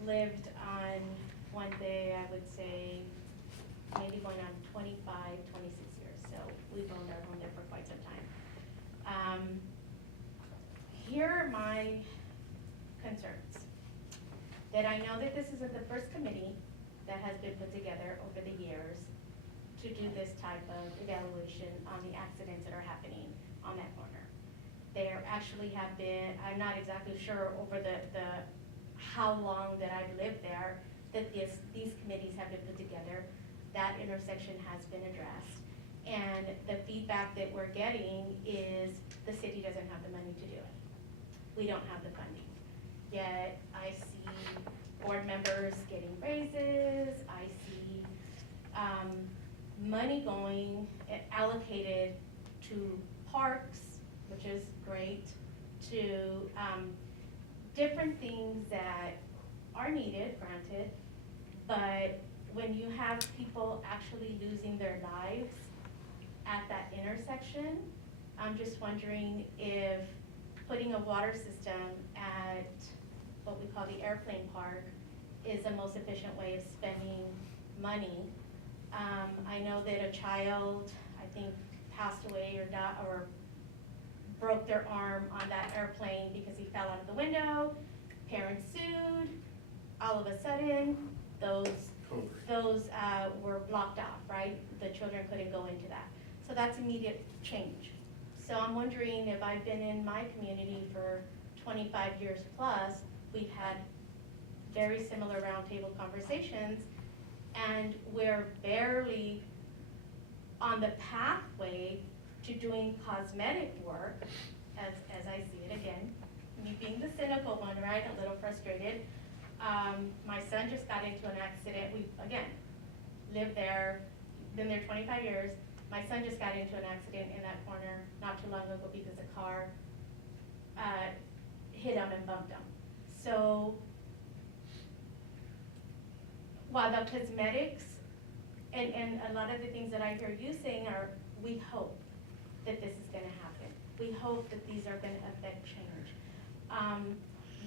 lived on Puente, I would say, maybe going on 25, 26 years. So we've owned our home there for quite some time. Here are my concerns. That I know that this isn't the first committee that has been put together over the years to do this type of evaluation on the accidents that are happening on that corner. There actually have been, I'm not exactly sure over the how long that I've lived there, that these committees have been put together. That intersection has been addressed. And the feedback that we're getting is the city doesn't have the money to do it. We don't have the funding. Yet I see board members getting raises, I see money going, allocated to parks, which is great, to different things that are needed, granted, but when you have people actually losing their lives at that intersection, I'm just wondering if putting a water system at what we call the airplane park is the most efficient way of spending money. I know that a child, I think, passed away or died, or broke their arm on that airplane because he fell out of the window. Parents sued. All of a sudden, those were blocked off, right? The children couldn't go into that. So that's immediate change. So I'm wondering if I've been in my community for 25 years plus, we've had very similar roundtable conversations, and we're barely on the pathway to doing cosmetic work, as I see it again. Me being the cynical one, right, a little frustrated. My son just got into an accident. We, again, lived there, been there 25 years. My son just got into an accident in that corner not too long ago because a car hit him and bumped him. So while the cosmetics and a lot of the things that I hear you saying are, we hope that this is gonna happen. We hope that these are gonna affect change.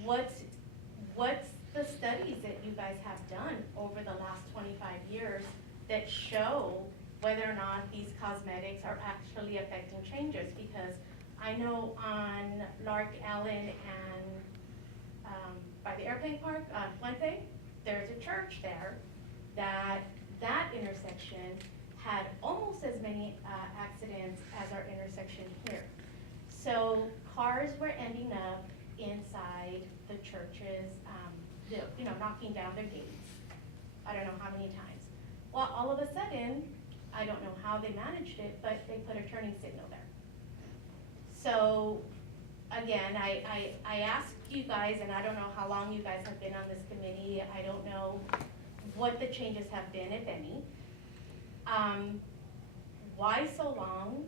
What's the studies that you guys have done over the last 25 years that show whether or not these cosmetics are actually affecting changes? Because I know on Lark Allen and by the airplane park, Puente, there's a church there that intersection had almost as many accidents as our intersection here. So cars were ending up inside the churches, knocking down their gates. I don't know how many times. Well, all of a sudden, I don't know how they managed it, but they put a turning signal there. So again, I ask you guys, and I don't know how long you guys have been on this committee. I don't know what the changes have been, if any. Why so long,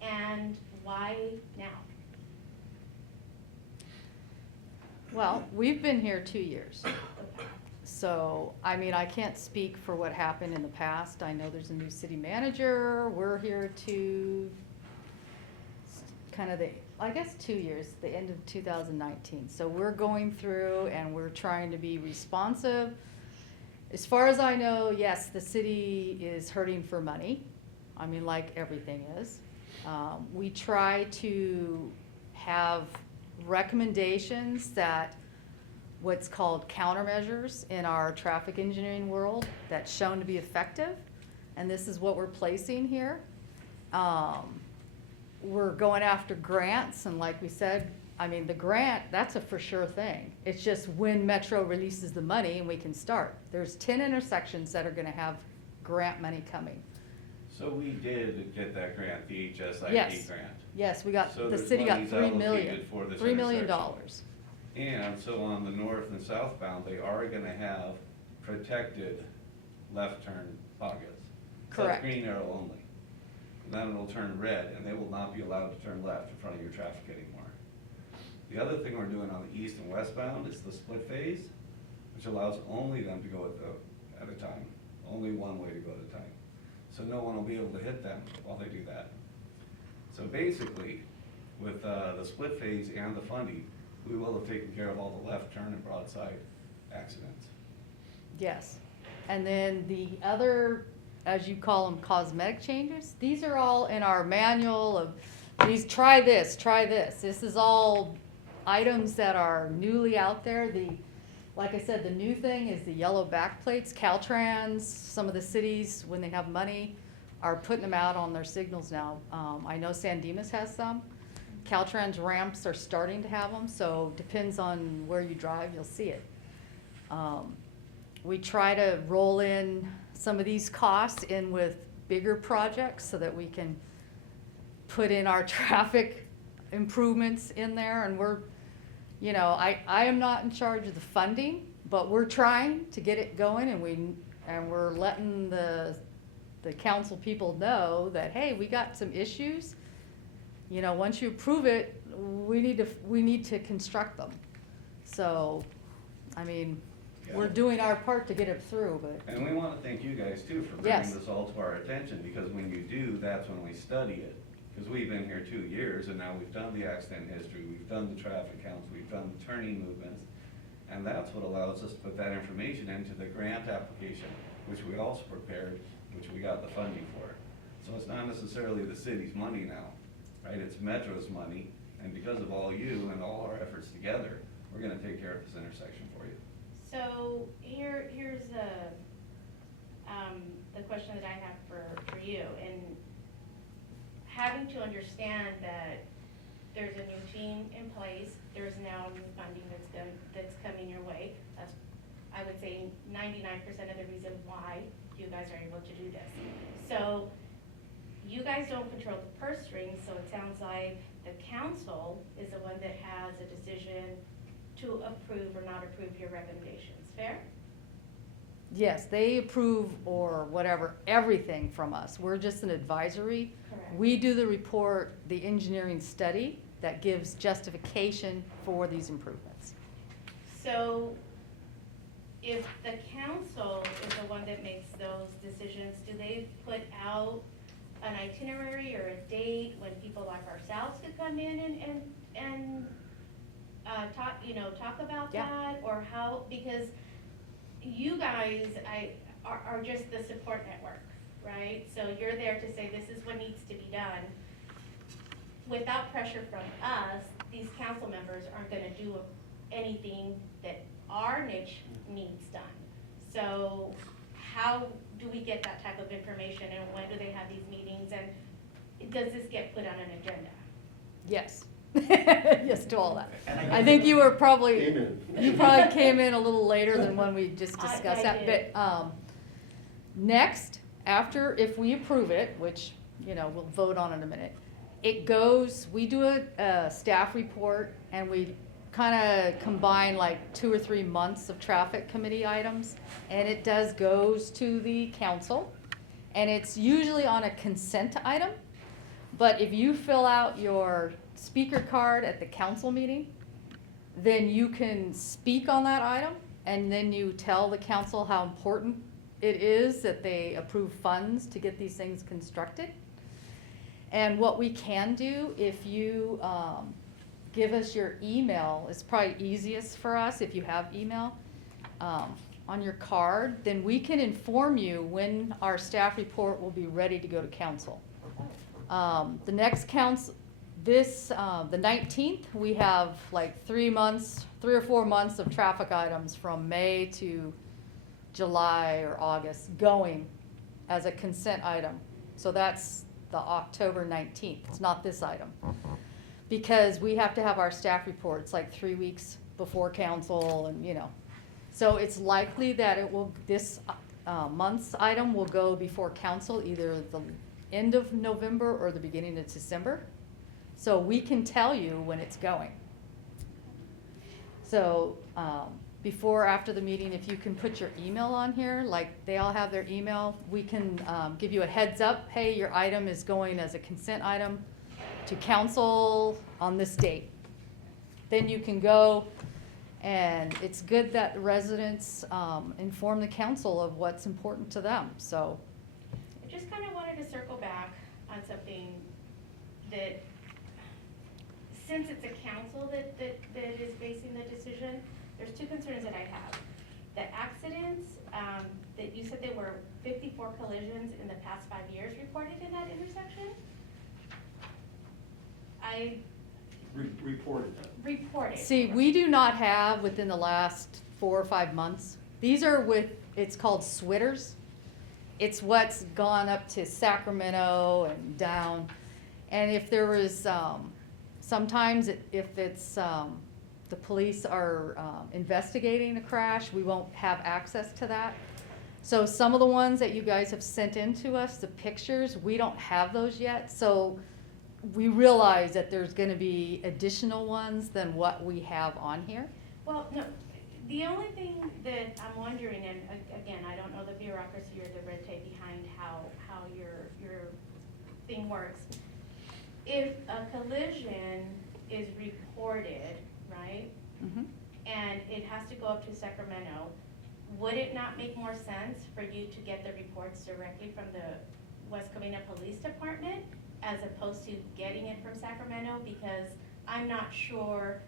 and why now? Well, we've been here 2 years. So, I mean, I can't speak for what happened in the past. I know there's a new city manager. We're here to kind of I guess 2 years, the end of 2019. So we're going through and we're trying to be responsive. As far as I know, yes, the city is hurting for money. I mean, like everything is. We try to have recommendations that what's called countermeasures in our traffic engineering world that's shown to be effective, and this is what we're placing here. We're going after grants, and like we said, I mean, the grant, that's a for sure thing. It's just when Metro releases the money and we can start. There's 10 intersections that are gonna have grant money coming. So we did get that grant, the HSIP Yes. grant. Yes, we got, So the there's city got monies 3 million, allocated for this $3 million. intersection. And so on the north and southbound, they are gonna have protected left turn pockets. Correct. That's green arrow only. And then it'll turn red, and they will not be allowed to turn left in front of your traffic anymore. The other thing we're doing on the east and westbound is the split phase, which allows only them to go at a time, only one way to go at a time. So no one will be able to hit them while they do that. So basically, with the split phase and the funding, we will have taken care of all the left turn and broadside accidents. Yes. And then the other, as you call them, cosmetic changes, these are all in our manual of, these, try this, try this. This is all items that are newly out there. Like I said, the new thing is the yellow back plates. Caltrans, some of the cities, when they have money, are putting them out on their signals now. I know San Dimas has some. Caltrans ramps are starting to have them, so depends on where you drive, you'll see it. We try to roll in some of these costs in with bigger projects so that we can put in our traffic improvements in there, and we're, you know, I am not in charge of the funding, but we're trying to get it going, and we're letting the council people know that, hey, we got some issues. You know, once you approve it, we need to construct them. So, I mean, we're Yeah. doing our part to get it through, but And we want to thank you guys too for Yes. bringing this all to our attention, because when you do, that's when we study it. Because we've been here 2 years, and now we've done the accident history, we've done the traffic counts, we've done the turning movements, and that's what allows us to put that information into the grant application, which we also prepared, which we got the funding for. So it's not necessarily the city's money now, right? It's Metro's money, and because of all you and all our efforts together, we're gonna take care of this intersection for you. So here's the question that I have for you, and having to understand that there's a new team in place, there's now new funding that's coming your way. That's, I would say, 99% of the reason why you guys are able to do this. So you guys don't control the purse strings, so it sounds like the council is the one that has a decision to approve or not approve your recommendations, fair? yes, they approve or whatever, everything from us. We're just an advisory. Correct. We do the report, the engineering study that gives justification for these improvements. So if the council is the one that makes those decisions, do they put out an itinerary or a date when people like ourselves could come in and talk about Yeah. that? Or how, because you guys are just the support network, right? So you're there to say this is what needs to be done. Without pressure from us, these council members aren't gonna do anything that our niche needs done. So how do we get that type of information, and when do they have these meetings, and does this get put on an agenda? Yes. Yes to all that. And I think you were probably, Amen. you probably came in a little later than when we just I discussed that. did. But next, after, if we approve it, which, you know, we'll vote on in a minute, it goes, we do a staff report, and we kind of combine like 2 or 3 months of traffic committee items, and it goes to the council, and it's usually on a consent item. But if you fill out your speaker card at the council meeting, then you can speak on that item, and then you tell the council how important it is that they approve funds to get these things constructed. And what we can do, if you give us your email, it's probably easiest for us if you have email on your card, then we can inform you when our staff report will be ready to go to council. The next council, the 19th, we have like 3 or 4 months of traffic items from May to July or August going as a consent item. So that's the October 19th. It's not this item. Because we have to have our staff reports like 3 weeks before council, and, you know. So it's likely that this month's item will go before council either the end of November or the beginning of December. So we can tell you when it's going. So before or after the meeting, if you can put your email on here, like they all have their email, we can give you a heads up, hey, your item is going as a consent item to council on this date. Then you can go, and it's good that the residents inform the council of what's important to them, so. I just kind of wanted to circle back on something that since it's a council that is basing the decision, there's two concerns that I have. The accidents, that you said there were 54 collisions in the past 5 years reported in that intersection? Reported that. Reported. See, we do not have within the last 4 or 5 months. These are with, it's called SWITTers. It's what's gone up to Sacramento and down. And if there was, sometimes if it's, the police are investigating a crash, we won't have access to that. So some of the ones that you guys have sent in to us, the pictures, we don't have those yet. So we realize that there's gonna be additional ones than what we have on here. Well, no, the only thing that I'm wondering, and again, I don't know the bureaucracy or the red tape behind how your thing works. If a collision is reported, right, Mhm. and it has to go up to Sacramento, would it not make more sense for you to get the reports directly from the West Covina Police Department as opposed to getting it from Sacramento? Because I'm not sure,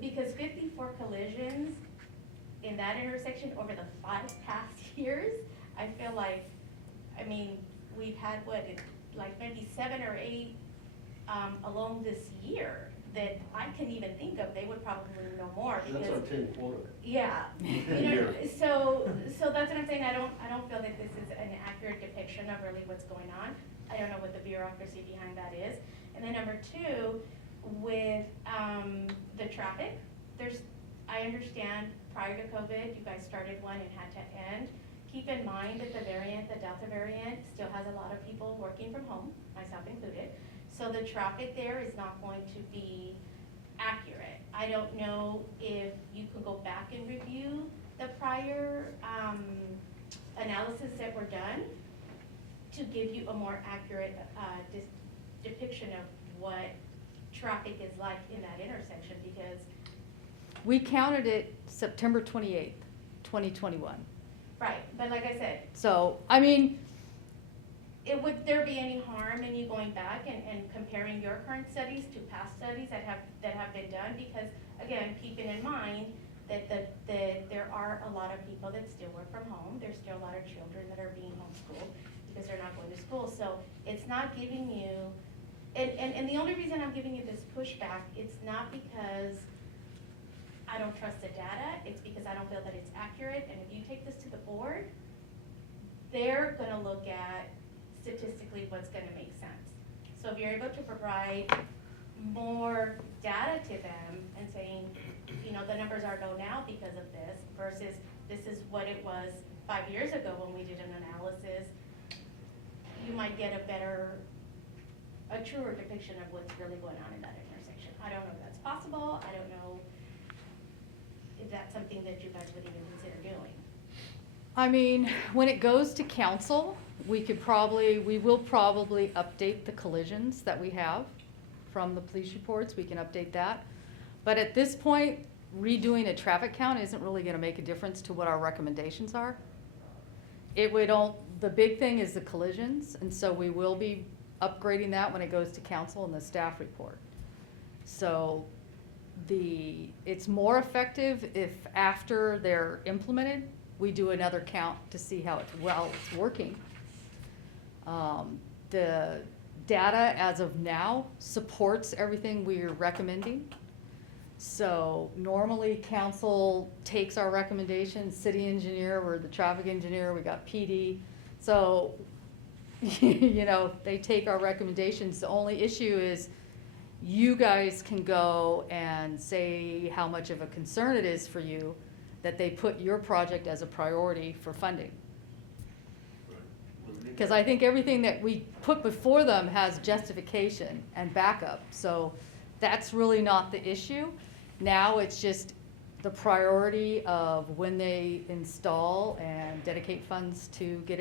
because 54 collisions in that intersection over the 5 past years, I feel like, I mean, we've had like maybe 7 or 8 alone this year that I can even think of. They would probably know more because. That's our 10 quota. Yeah, you know, Here. so that's what I'm saying, I don't feel that this is an accurate depiction of really what's going on. I don't know what the bureaucracy behind that is. And then number 2, with, the traffic, I understand prior to COVID, you guys started one and had to end. Keep in mind that the Delta variant, still has a lot of people working from home, myself included. So the traffic there is not going to be accurate. I don't know if you could go back and review the prior analysis that were done to give you a more accurate depiction of what traffic is like in that intersection, because. We counted it September 28th, 2021. Right, but like I said, So, I mean, would there be any harm in you going back and comparing your current studies to past studies that have been done? Because again, keeping in mind that there are a lot of people that still work from home. There's still a lot of children that are being homeschooled because they're not going to school. So it's not giving you, and the only reason I'm giving you this pushback, it's not because I don't trust the data, it's because I don't feel that it's accurate. And if you take this to the board, they're gonna look at statistically what's gonna make sense. So if you're able to provide more data to them and saying, you know, the numbers are low now because of this versus this is what it was 5 years ago when we did an analysis, you might get a truer depiction of what's really going on in that intersection. I don't know if that's possible. I don't know if that's something that you guys would even consider doing. I mean, when it goes to council, we will probably update the collisions that we have from the police reports. We can update that. But at this point, redoing a traffic count isn't really gonna make a difference to what our recommendations are. The big thing is the collisions, and so we will be upgrading that when it goes to council in the staff report. So it's more effective if after they're implemented, we do another count to see how it's working. The data as of now supports everything we're recommending. So normally council takes our recommendations, city engineer, we're the traffic engineer, we got PD. So, you know, they take our recommendations. The only issue is you guys can go and say how much of a concern it is for you that they put your project as a priority for funding. Because I think everything that we put before them has justification and backup. So that's really not the issue. Now it's just the priority of when they install and dedicate funds to get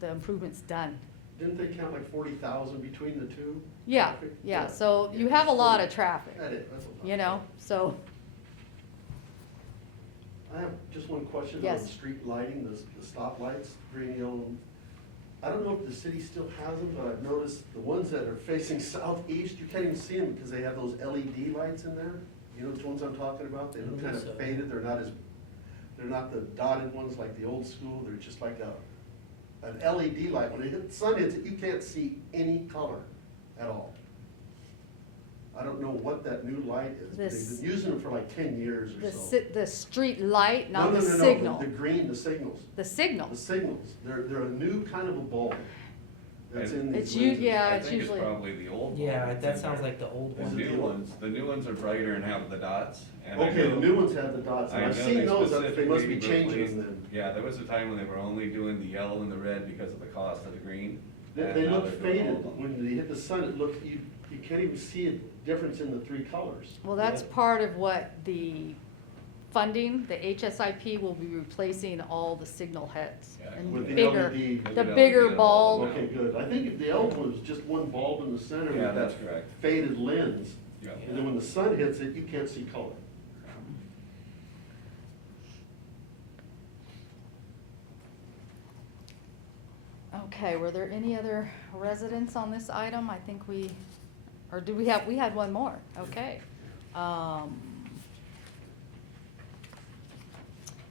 the improvements done. Didn't they count like 40,000 between the two? Yeah, Traffic? yeah, so you have a lot of traffic, That is, that's a lot. you know, so, I have just one question on Yes. street lighting, the stop lights, green, yellow, I don't know if the city still has them, but I've noticed the ones that are facing southeast, you can't even see them because they have those LED lights in there. You know which ones I'm talking about? They look kind of So- faded, they're not the dotted ones like the old school, they're just like an LED light. When the sun hits it, you can't see any color at all. I don't know what that new light is, but This- they've been using them for like 10 years or The, so. the street light, not No, the no, no, no, signal. The green, the signals. The signal. The signals, they're a new kind of a bulb that's in these It's you- lenses. yeah, I it's think it's usually- probably the old one. Yeah, that's that in sounds there. like the old The Is one. it new ones are brighter and have the dots. And I Okay, the know- new ones have the dots, and I I've know seen they those, they must be specifically changing replaced- them then. Yeah, there was a time when they were only doing the yellow and the red because of the cost of the green. They and now look they're doing all faded, of them. when they hit the sun, it looks, you can't even see a difference in the three colors. Well, that's part of what the funding, the HSIP will be replacing all the signal heads. Yeah. And With the bigger, LED. the With bigger LED bulb. Okay, good, I think the old one was just one bulb in the center Yeah, with that's that correct. faded lens, Yeah. and then when the sun hits it, you can't see color. Okay, were there any other residents on this item? I think we had one more, okay.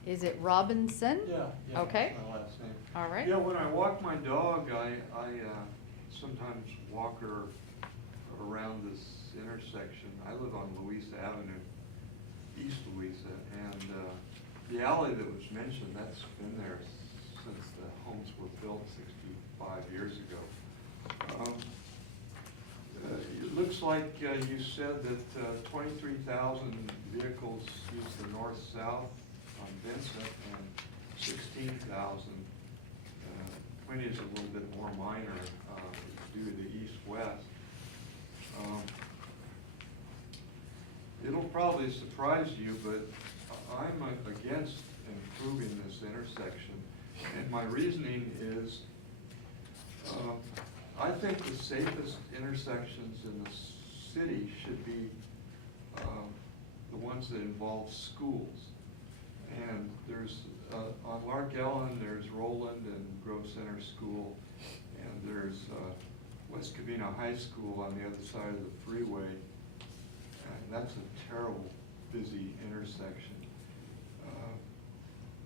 Is it Robinson? Yeah. Okay. That's my last name. All right. Yeah, when I walk my dog, I sometimes walk her around this intersection. I live on Louisa Avenue, East Louisa, and the alley that was mentioned, that's been there since the homes were built 65 years ago. It looks like you said that 23,000 vehicles use the north-south on Benson and 16,000. Puente is a little bit more minor due to the east-west. It'll probably surprise you, but I'm against improving this intersection. And my reasoning is, I think the safest intersections in the city should be the ones that involve schools. And there's, on Lark Ellen, there's Roland and Grove Center School, and there's West Covina High School on the other side of the freeway. And that's a terrible, busy intersection.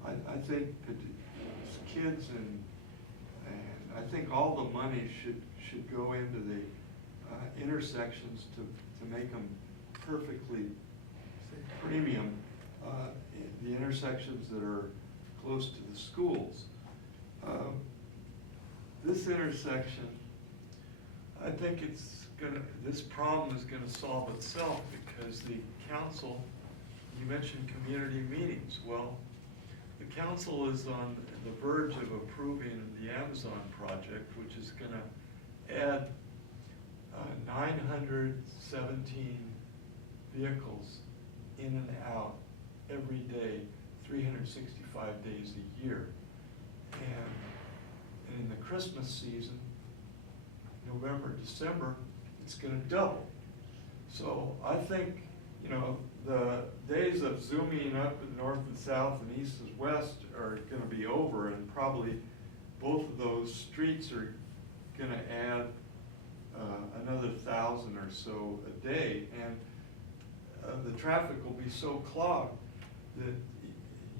I think kids and I think all the money should go into the intersections to make them perfectly premium. The intersections that are close to the schools. This intersection, I think this problem is gonna solve itself because the council, you mentioned community meetings. Well, the council is on the verge of approving the Amazon project, which is gonna add 917 vehicles in and out every day, 365 days a year. And in the Christmas season, November, December, it's gonna double. So I think, the days of zooming up in north and south and east and west are gonna be over, and probably both of those streets are gonna add another 1,000 or so a day, and the traffic will be so clogged that,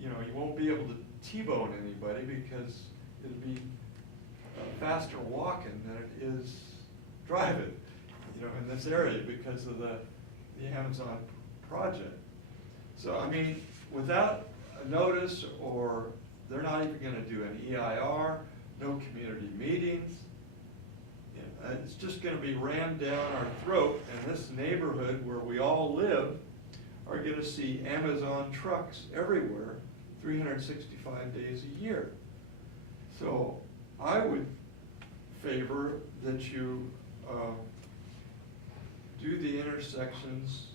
you won't be able to T-bone anybody because it'll be faster walking than it is driving, in this area because of the Amazon project. So, I mean, without a notice, or they're not even gonna do an EIR, no community meetings, it's just gonna be rammed down our throat, and this neighborhood where we all live are gonna see Amazon trucks everywhere, 365 days a year. So I would favor that you do the intersections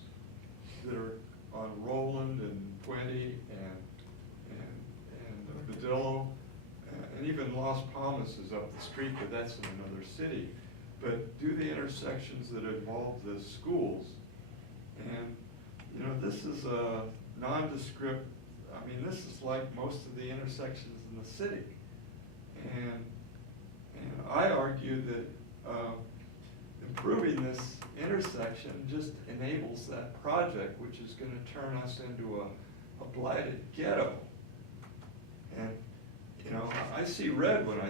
that are on Roland and Puente and Badillo, and even Las Palmas is up the street, but that's in another city. But do the intersections that involve the schools. And, this is a nondescript, this is like most of the intersections in the city. And And I argue that improving this intersection just enables that project, which is gonna turn us into a blighted ghetto. And, you know, I see red when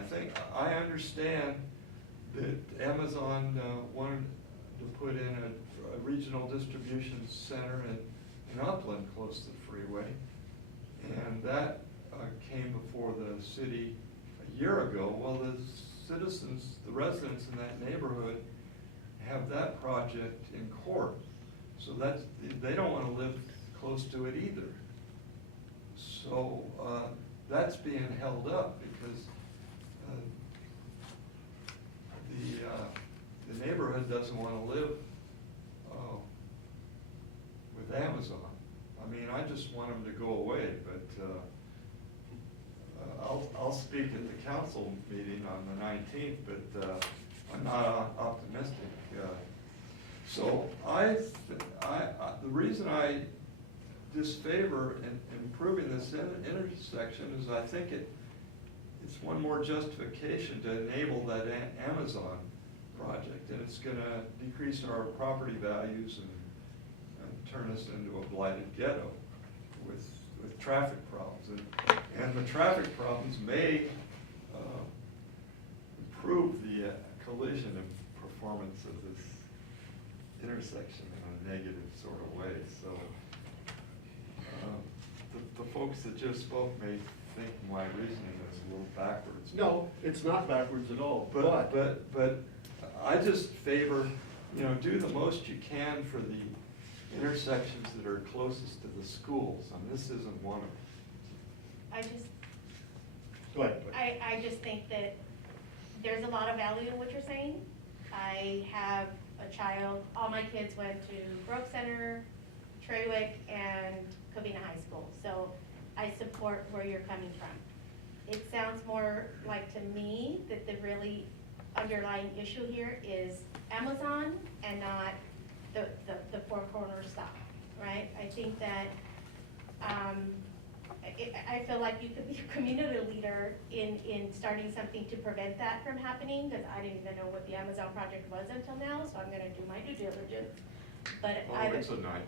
I understand that Amazon wanted to put in a regional distribution center in Upland, close to the freeway. And that came before the city a year ago. Well, the citizens, the residents in that neighborhood have that project in court. So they don't want to live close to it either. So that's being held up because the neighborhood doesn't want to live with Amazon. I mean, I just want them to go away, but I'll speak at the council meeting on the 19th, but I'm not optimistic. So the reason I disfavor in improving this intersection is I think it's one more justification to enable that Amazon project, and it's gonna decrease our property values and turn us into a blighted ghetto with traffic problems. And the traffic problems may improve the collision and performance of this intersection in a negative sort of way. So the folks that just spoke may think my reasoning is a little backwards. No, it's not backwards at all, But I just favor, you know, do the most you can for the intersections that are closest to the schools, and this isn't one of them. Go ahead. I just think that there's a lot of value in what you're saying. I have a child, all my kids went to Grove Center, Trawick, and Covina High School, so I support where you're coming from. It sounds more like to me that the really underlying issue here is Amazon and not the Four Corners stop, right? I think that, I feel like you could be a community leader in starting something to prevent that from happening, because I didn't even know what the Amazon project was until now, so I'm gonna do my due diligence. But It's a nightmare.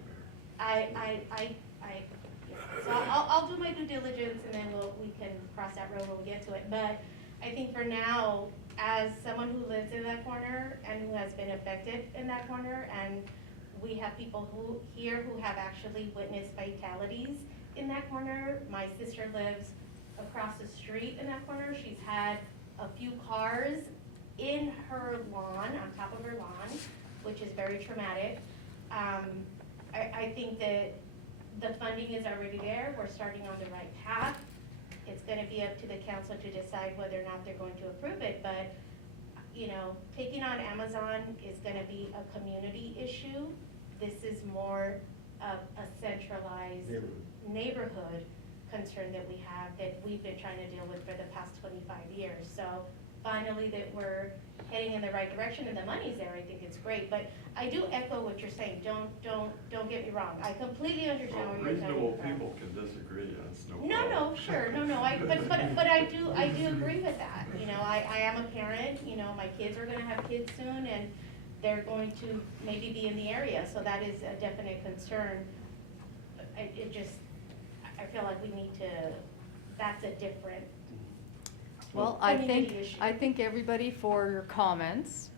so I'll do my due diligence, and then we can cross that road when we get to it. But I think for now, as someone who lives in that corner and who has been affected in that corner, and we have people who have actually witnessed fatalities in that corner. My sister lives across the street in that corner. She's had a few cars in her lawn, on top of her lawn, which is very traumatic. I think that the funding is already there. We're starting on the right path. It's gonna be up to the council to decide whether or not they're going to approve it, but, you know, taking on Amazon is gonna be a community issue. This is more of a centralized neighborhood concern that we have, that we've been trying to deal with for the past 25 years. So finally that we're heading in the right direction and the money's there, I think it's great. But I do echo what you're saying. Don't get me wrong. I completely understand where you're coming from. Reasonable people can disagree, that's no No, problem. sure, but I do agree with that. You know, I am a parent, you know, my kids are gonna have kids soon, and they're going to maybe be in the area, so that is a definite concern. I feel like we need to, that's a different Well, community issue. I thank everybody for your comments,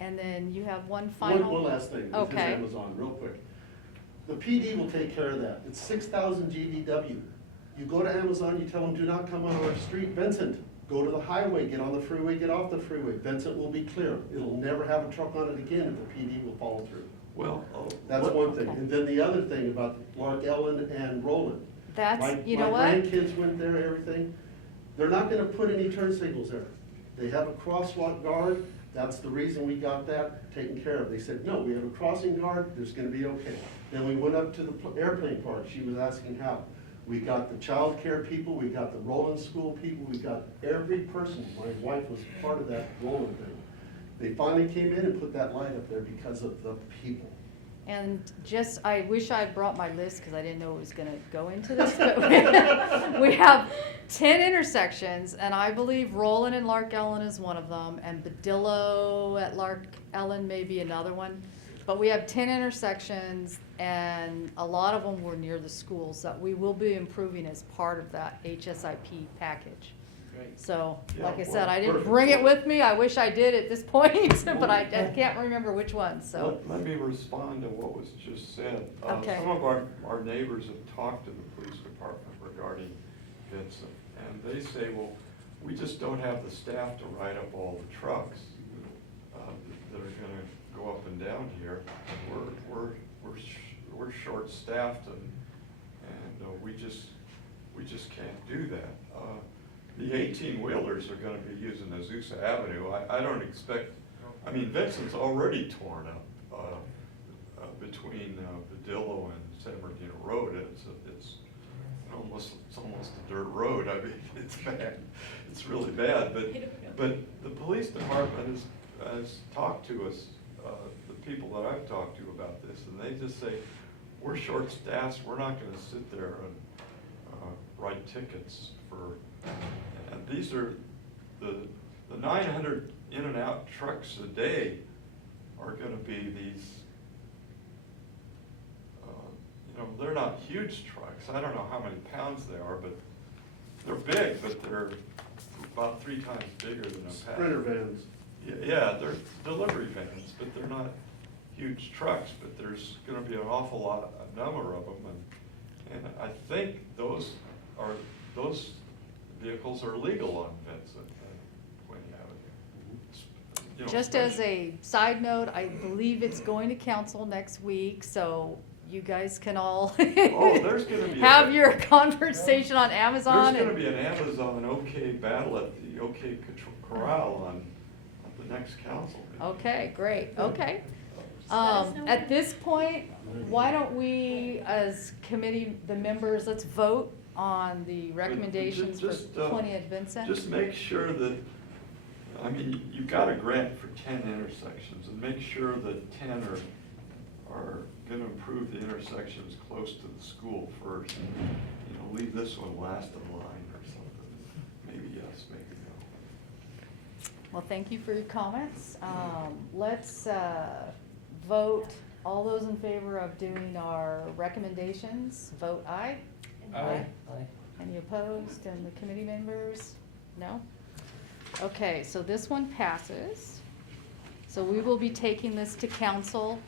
and then you have one final. One last thing, with Okay. Amazon, real quick. The PD will take care of that. It's 6,000 GVW. You go to Amazon, you tell them, do not come on our street, Benson. Go to the highway, get on the freeway, get off the freeway. Vincent will be clear. It'll never have a truck on it again if the PD will follow through. Well, That's what- one thing. Okay. And then the other thing about Lark Ellen and Roland. That's, you know what? My grandkids went there, everything. They're not gonna put any turn signals there. They have a crosswalk guard. That's the reason we got that taken care of. They said, no, we have a crossing guard, there's gonna be okay. Then we went up to the airplane park. She was asking how. We got the child care people, we got the Roland School people, we got every person. My wife was part of that Roland thing. They finally came in and put that light up there because of the people. And just, I wish I had brought my list, because I didn't know it was gonna go into this, but we have 10 intersections, and I believe Roland and Lark Ellen is one of them, and Badillo at Lark Ellen may be another one. But we have 10 intersections, and a lot of them were near the schools that we will be improving as part of that HSIP package. Great. So, Yeah, like I well, said, I didn't perfect. bring it with me. I wish I did at this point, but I can't remember which one, so. Let me respond to what was just said. Okay. Some of our neighbors have talked to the police department regarding Benson, and they say, well, we just don't have the staff to ride up all the trucks that are gonna go up and down here. We're short-staffed, and we just can't do that. The 18-wheelers are gonna be using Azusa Avenue. I don't expect, I mean, Benson's already torn up between Badillo and San Bernardino Road. It's almost a dirt road. I mean, it's bad. It's really bad, but the police department has talked to us, the people that I've talked to about this, and they just say, we're short-staffed, we're not gonna sit there and write tickets for, and these are, the 900 in and out trucks a day are gonna be these, they're not huge trucks. I don't know how many pounds they are, but they're big, but they're about 3 times bigger than a Sprinter vans. Yeah, they're delivery vans, but they're not huge trucks, but there's gonna be an awful lot, a number of them, and I think those vehicles are legal on Benson and Puente Avenue. You know, Just as a side note, I believe it's going to council next week, so you guys can all there's gonna be have your conversation on Amazon. There's gonna and- be an Amazon OK battle at the OK Corral on the next council meeting. Okay, great, okay. Let us know. At this point, why don't we, as committee, the members, let's vote on the recommendations for Just, 20 at Vincent? Just make sure that, I mean, you've got a grant for 10 intersections, and make sure that 10 are gonna improve the intersections close to the school first. Leave this one last in line or something. Maybe yes, maybe no. Well, thank you for your comments. Let's vote, all those in favor of doing our recommendations, vote aye. Aye. Any opposed, and the committee members? No? Okay, so this one passes. So we will be taking this to council,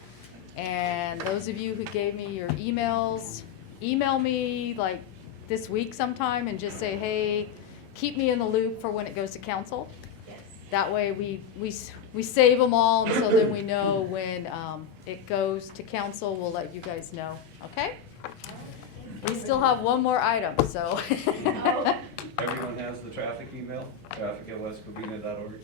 and those of you who gave me your emails, email me like this week sometime and just say, hey, keep me in the loop for when it goes to council. Yes. That way we save them all, and so then we know when it goes to council, we'll let you guys know, okay? We still have one more item, so. Everyone has the traffic email, traffic@westcovina.org.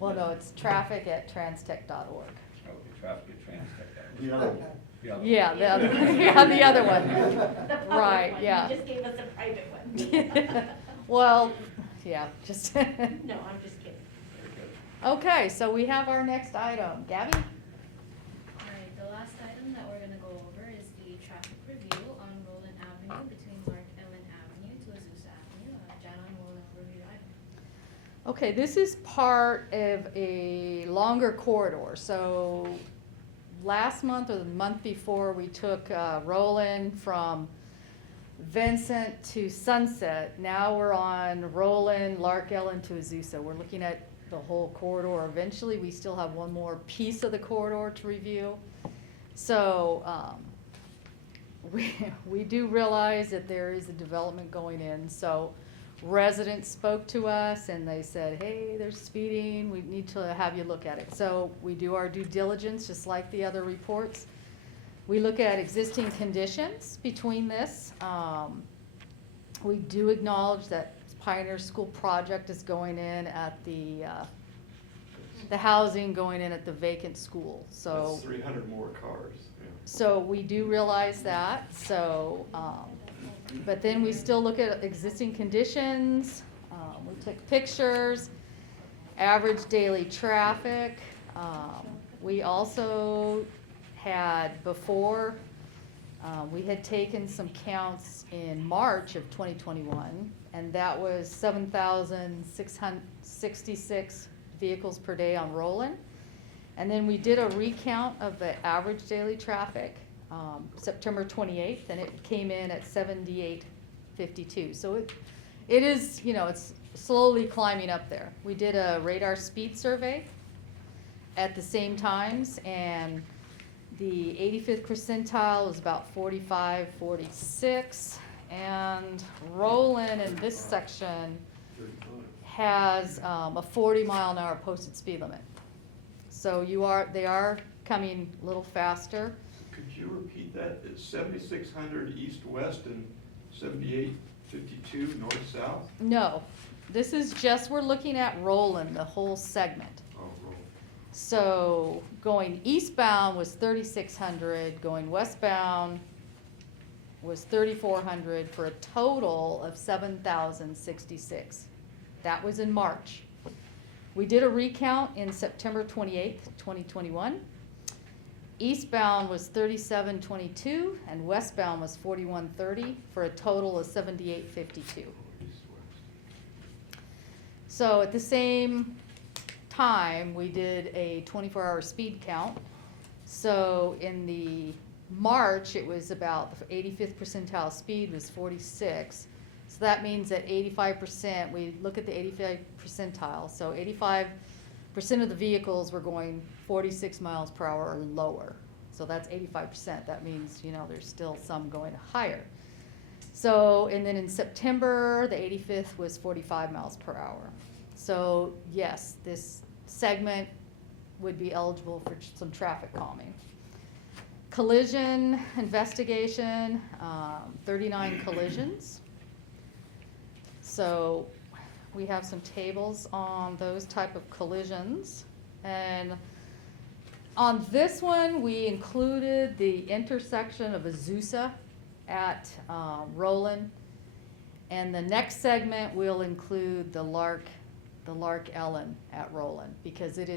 Well, no, it's traffic@transtech.org. Okay, traffic@transtech.org. The other one. Yeah, the other, yeah, the other one. The public Right, one. yeah. You just gave us a private one. Well, yeah, just. No, I'm just kidding. Very good. Okay, so we have our next item. Gabby? Alright, the last item that we're gonna go over is the traffic review on Roland Avenue between Lark Ellen Avenue to Azusa Avenue. Jana will review the item. Okay, this is part of a longer corridor. So last month or the month before, we took Roland from Vincent to Sunset. Now we're on Roland, Lark Ellen to Azusa. We're looking at the whole corridor. Eventually, we still have one more piece of the corridor to review. So we do realize that there is a development going in. So residents spoke to us and they said, hey, there's speeding, we need to have you look at it. So we do our due diligence, just like the other reports. We look at existing conditions between this. We do acknowledge that Pioneer School project is going in at the housing going in at the vacant school, so. That's 300 more cars, yeah. So we do realize that, so, but then we still look at existing conditions, we took pictures, average daily traffic. We also had before, we had taken some counts in March of 2021, and that was 7,666 vehicles per day on Roland. And then we did a recount of the average daily traffic, September 28th, and it came in at 7852. So it is, it's slowly climbing up there. We did a radar speed survey at the same times, and the 85th percentile is about 45, 46, and Roland in this section has a 40-mile-an-hour posted speed limit. So they are coming a little faster. Could you repeat that? It's 7,600 east-west and 7,852 north-south? No, this is just, we're looking at Roland, the whole segment. Oh, roll. So going eastbound was 3,600, going westbound was 3,400 for a total of 7,066. That was in March. We did a recount in September 28th, 2021. Eastbound was 3,722 and westbound was 4,130 for a total of 7,852. East-west. So at the same time, we did a 24-hour speed count. So in the March, it was about the 85th percentile speed was 46. So that means that 85%, we look at the 85 percentile, so 85% of the vehicles were going 46 miles per hour or lower. So that's 85%. That means, there's still some going higher. So, and then in September, the 85th was 45 miles per hour. So yes, this segment would be eligible for some traffic calming. Collision investigation, 39 collisions. So we have some tables on those type of collisions. And on this one, we included the intersection of Azusa at Roland. And the next segment will include the Lark Ellen at Roland, because it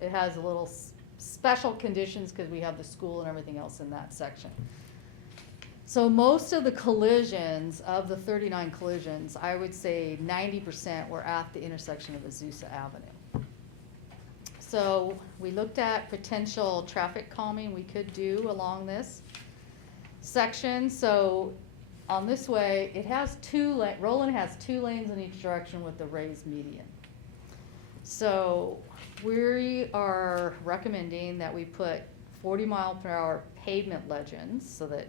has a little special conditions because we have the school and everything else in that section. So most of the collisions, of the 39 collisions, I would say 90% were at the intersection of Azusa Avenue. So we looked at potential traffic calming we could do along this section. So on this way, it has Roland has 2 lanes in each direction with the raised median. So we are recommending that we put 40-mile-per-hour pavement legends so that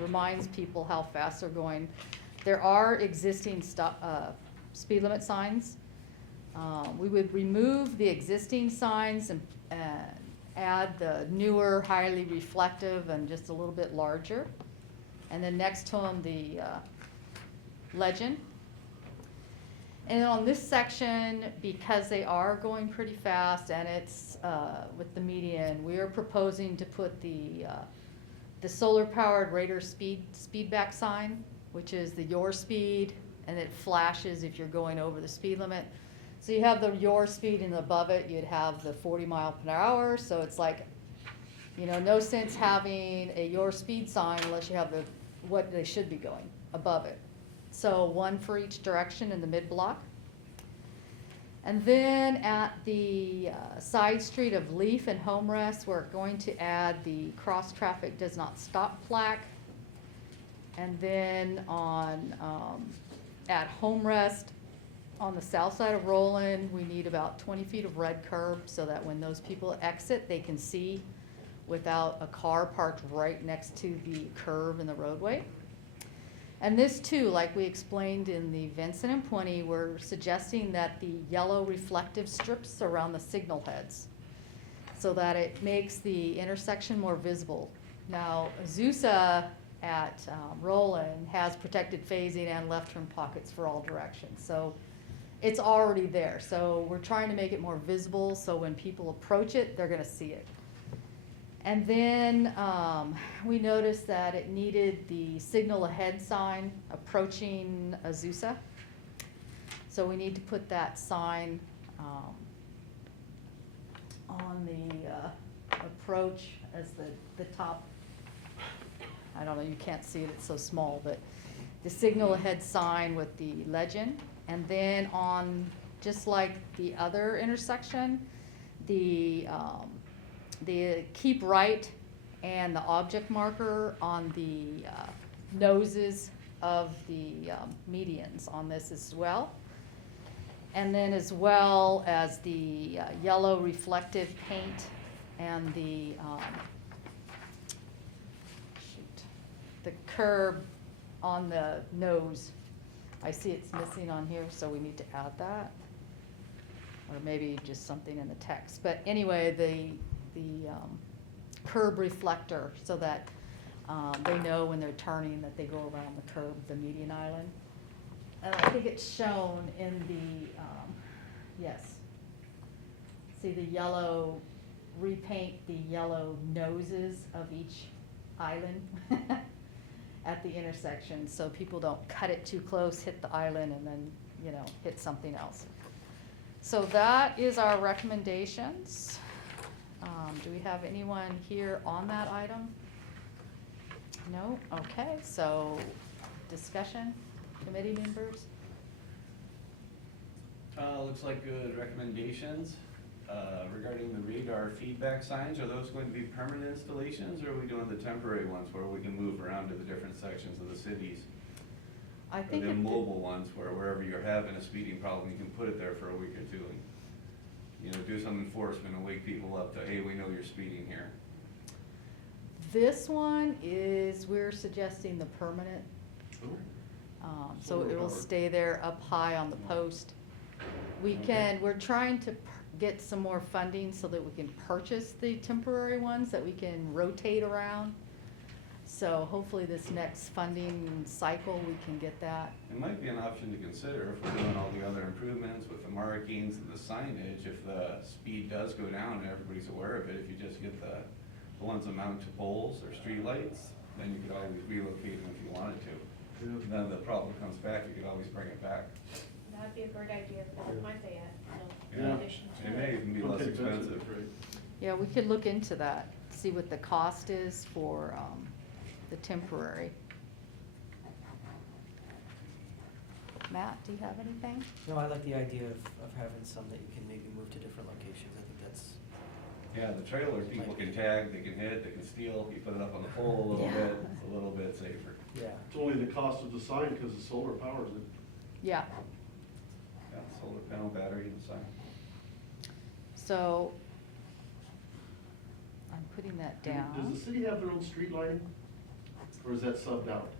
reminds people how fast they're going. There are existing speed limit signs. We would remove the existing signs and add the newer, highly reflective and just a little bit larger. And then next to them, the legend. And on this section, because they are going pretty fast and it's with the median, we are proposing to put the solar-powered radar speedback sign, which is the your speed, and it flashes if you're going over the speed limit. So you have the your speed, and above it you'd have the 40 mile per hour. So it's like, no sense having a your speed sign unless you have what they should be going above it. So one for each direction in the mid-block. And then at the side street of Leaf and Home Rest, we're going to add the cross traffic does not stop plaque. And then at Home Rest, on the south side of Roland, we need about 20 feet of red curb so that when those people exit, they can see without a car parked right next to the curve in the roadway. And this too, like we explained in the Benson and Puente, we're suggesting that the yellow reflective strips around the signal heads so that it makes the intersection more visible. Now, Azusa at Roland has protected phasing and left turn pockets for all directions. So it's already there. So we're trying to make it more visible so when people approach it, they're gonna see it. And then we noticed that it needed the signal ahead sign approaching Azusa. So we need to put that sign on the approach as the top, I don't know, you can't see it, it's so small, but the signal ahead sign with the legend. And then on, just like the other intersection, the keep right and the object marker on the noses of the medians on this as well. And then as well as the yellow reflective paint and the curb on the nose. I see it's missing on here, so we need to add that. Or maybe just something in the text. But anyway, the curb reflector, so that they know when they're turning that they go around the curb of the median island. And I think it's shown in the, yes. See the yellow, repaint the yellow noses of each island at the intersection, so people don't cut it too close, hit the island, and then, you know, hit something else. So that is our recommendations. Do we have anyone here on that item? No? Okay, so discussion, committee members? Looks like good recommendations. Regarding the radar feedback signs, are those going to be permanent installations, or are we doing the temporary ones where we can move around to the different sections of the cities? I think Or the it- mobile ones where wherever you're having a speeding problem, you can put it there for a week or two and, you know, do some enforcement and wake people up to, hey, we know you're speeding here. This one is, we're suggesting the permanent, so it will stay there up high on the post. We can, we're trying to get some more funding so that we can purchase the temporary ones that we can rotate around. So hopefully this next funding cycle, we can get that. It might be an option to consider if we're doing all the other improvements with the markings and the signage, if the speed does go down and everybody's aware of it, if you just get the ones that mount to poles or streetlights, then you could always relocate them if you wanted to. Then the problem comes back, you could always bring it back. That'd be a great idea for the Puente yet, so in Yeah, addition to. it may even be less expensive. Yeah, we could look into that, see what the cost is for, the temporary. Matt, do you have anything? No, I like the idea of having some that you can maybe move to different locations. I think that's, Yeah, the trailer, people can tag, they can hit, they can steal, you put it up on the pole a little Yeah. bit, it's a little bit safer. yeah. It's only the cost of the sign because the solar powers it. Yeah, Yeah, solar panel, battery, and sign. so I'm putting that Does down. the city have their own street lighting? Or is that subbed out?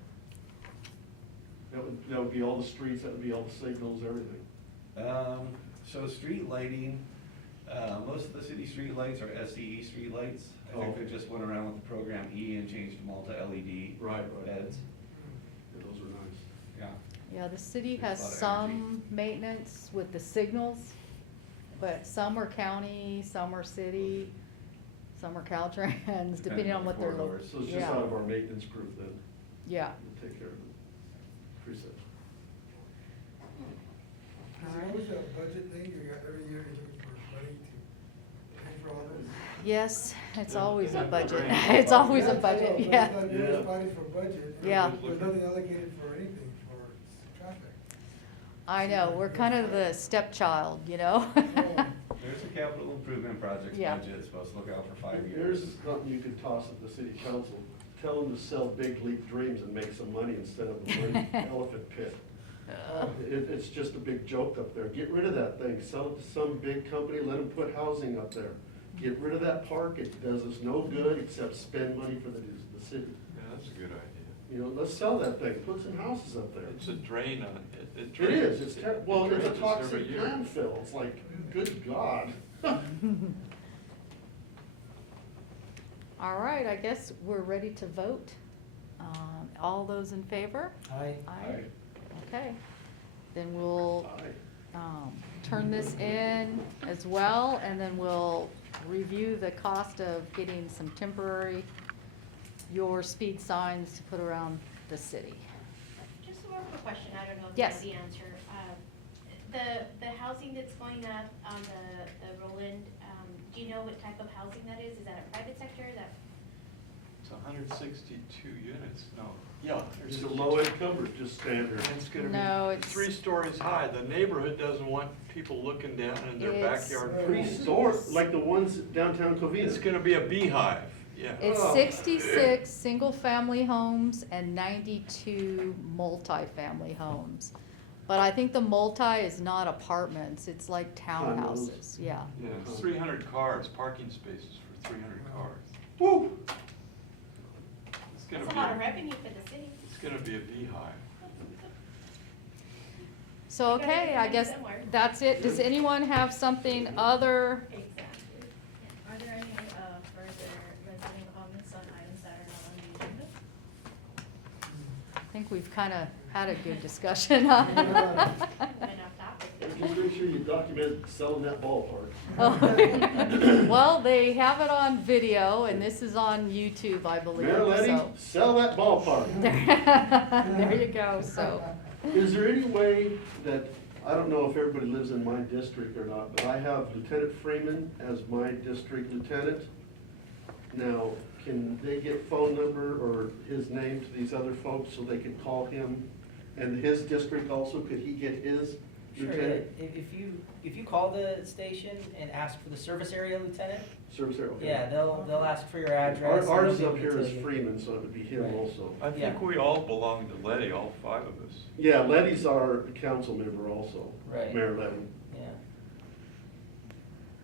That would be all the streets, that would be all the signals, everything. So street lighting, most of the city street lights are SCE street lights. I think Oh. they just went around with the program E and changed them all to LED Right. heads. Yeah, those are nice. Yeah. Yeah, the city Saves has a lot of some maintenance with the signals, but some are county, some are city, some are Caltrans, depending on what they're corridors. looking. So it's just out of our maintenance group then, Yeah, we'll take care of it. Appreciate it. Is it always a budget thing, you got every year you're looking for money to pay for all this? yes, it's Yeah. always a Yeah. budget, Right. it's always a Yeah, I know, budget, but yeah. It's not Yeah. good body for budget. Yeah. There's nothing allocated for anything for traffic. I know, we're kind of the stepchild, you know? There's a capital improvement projects Yeah. budget, it's supposed to look out for 5 Here's years. something you could toss at the city council, tell them to sell big leap dreams and make some money instead of a money elephant pit. It's just a big joke up there, get rid of that thing, sell it to some big company, let them put housing up there. Get rid of that park, it does us no good except spend money for the city. Yeah, that's a good idea. You know, let's sell that thing, put some houses up there. It's a drain on, it It drains. is, it's well, it's a drains us every toxic year. landfill, it's like, good God. All right, I guess we're ready to vote. All those in favor? I, Aye. Okay, then we'll Aye. turn this in as well, and then we'll review the cost of getting some temporary your speed signs to put around the city. Just one quick question, I don't know if you Yes. know the answer. The housing that's going up on the Roland, do you know what type of housing that is? Is that a private sector, is that It's 162 units, no, yeah. Is it low income or just standard? And it's gonna No, be it's- 3 stories high. The neighborhood doesn't want people looking down in their It's- backyard. Three pools. stores, like the ones downtown Covina. It's gonna be a beehive, yeah. It's Oh. 66 single-family homes and 92 multifamily homes. But I think the multi is not apartments, it's like townhouses, yeah. Yeah, it's 300 cars, parking spaces for 300 cars. Woo! It's gonna That's a be, lot of revenue for the city. it's gonna be a beehive. So, We gotta okay, get I money guess somewhere. that's it. Does anyone have something other? Exactly. Are there any further resident comments on items that are not on the agenda? I think we've kind of had a good discussion. Been off topic. Just make sure you document selling that ballpark. Oh. Well, they have it on video, and this is on YouTube, I believe, Mayor Letty, so. sell that ballpark. There you go, so. Is there any way that, I don't know if everybody lives in my district or not, but I have Lieutenant Freeman as my district lieutenant. Now, can they get phone number or his name to these other folks so they can call him? And his district also, could he get his Sure, lieutenant? if you call the station and ask for the service area lieutenant, Service area, okay. yeah, they'll ask for your address. Ours and up here is tell you. Freeman, so it would be him Right. also. I Yeah. think we all belong to Letty, all 5 of us. Yeah, Letty's our council member also. Right. Mayor Letty. Yeah.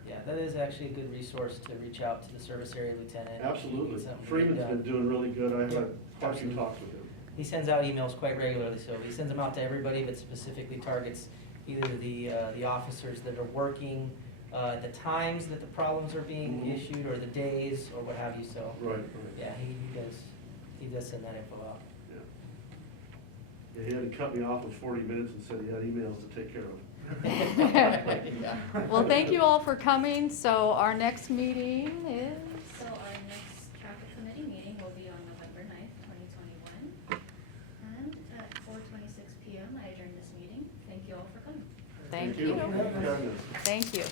Yeah, that is actually a good resource to reach out to the service area lieutenant. Absolutely. Get something Freeman's done. been doing really good. I've Yep, had quite a few absolutely. talks with him. He sends out emails quite regularly, so he sends them out to everybody, but specifically targets either the officers that are working, the times that the problems are being Mhm. issued, or the days, or what have you, so. Right, right. Yeah, he does send that info out. Yeah, he had to cut me off in 40 minutes and said he had emails to take care of. Well, thank you all for coming. So our next meeting is, So our next traffic committee meeting will be on November 9th, 2021. And at 4:26 PM, I adjourn this meeting. Thank you all for coming. thank you. Thank you. Thank you.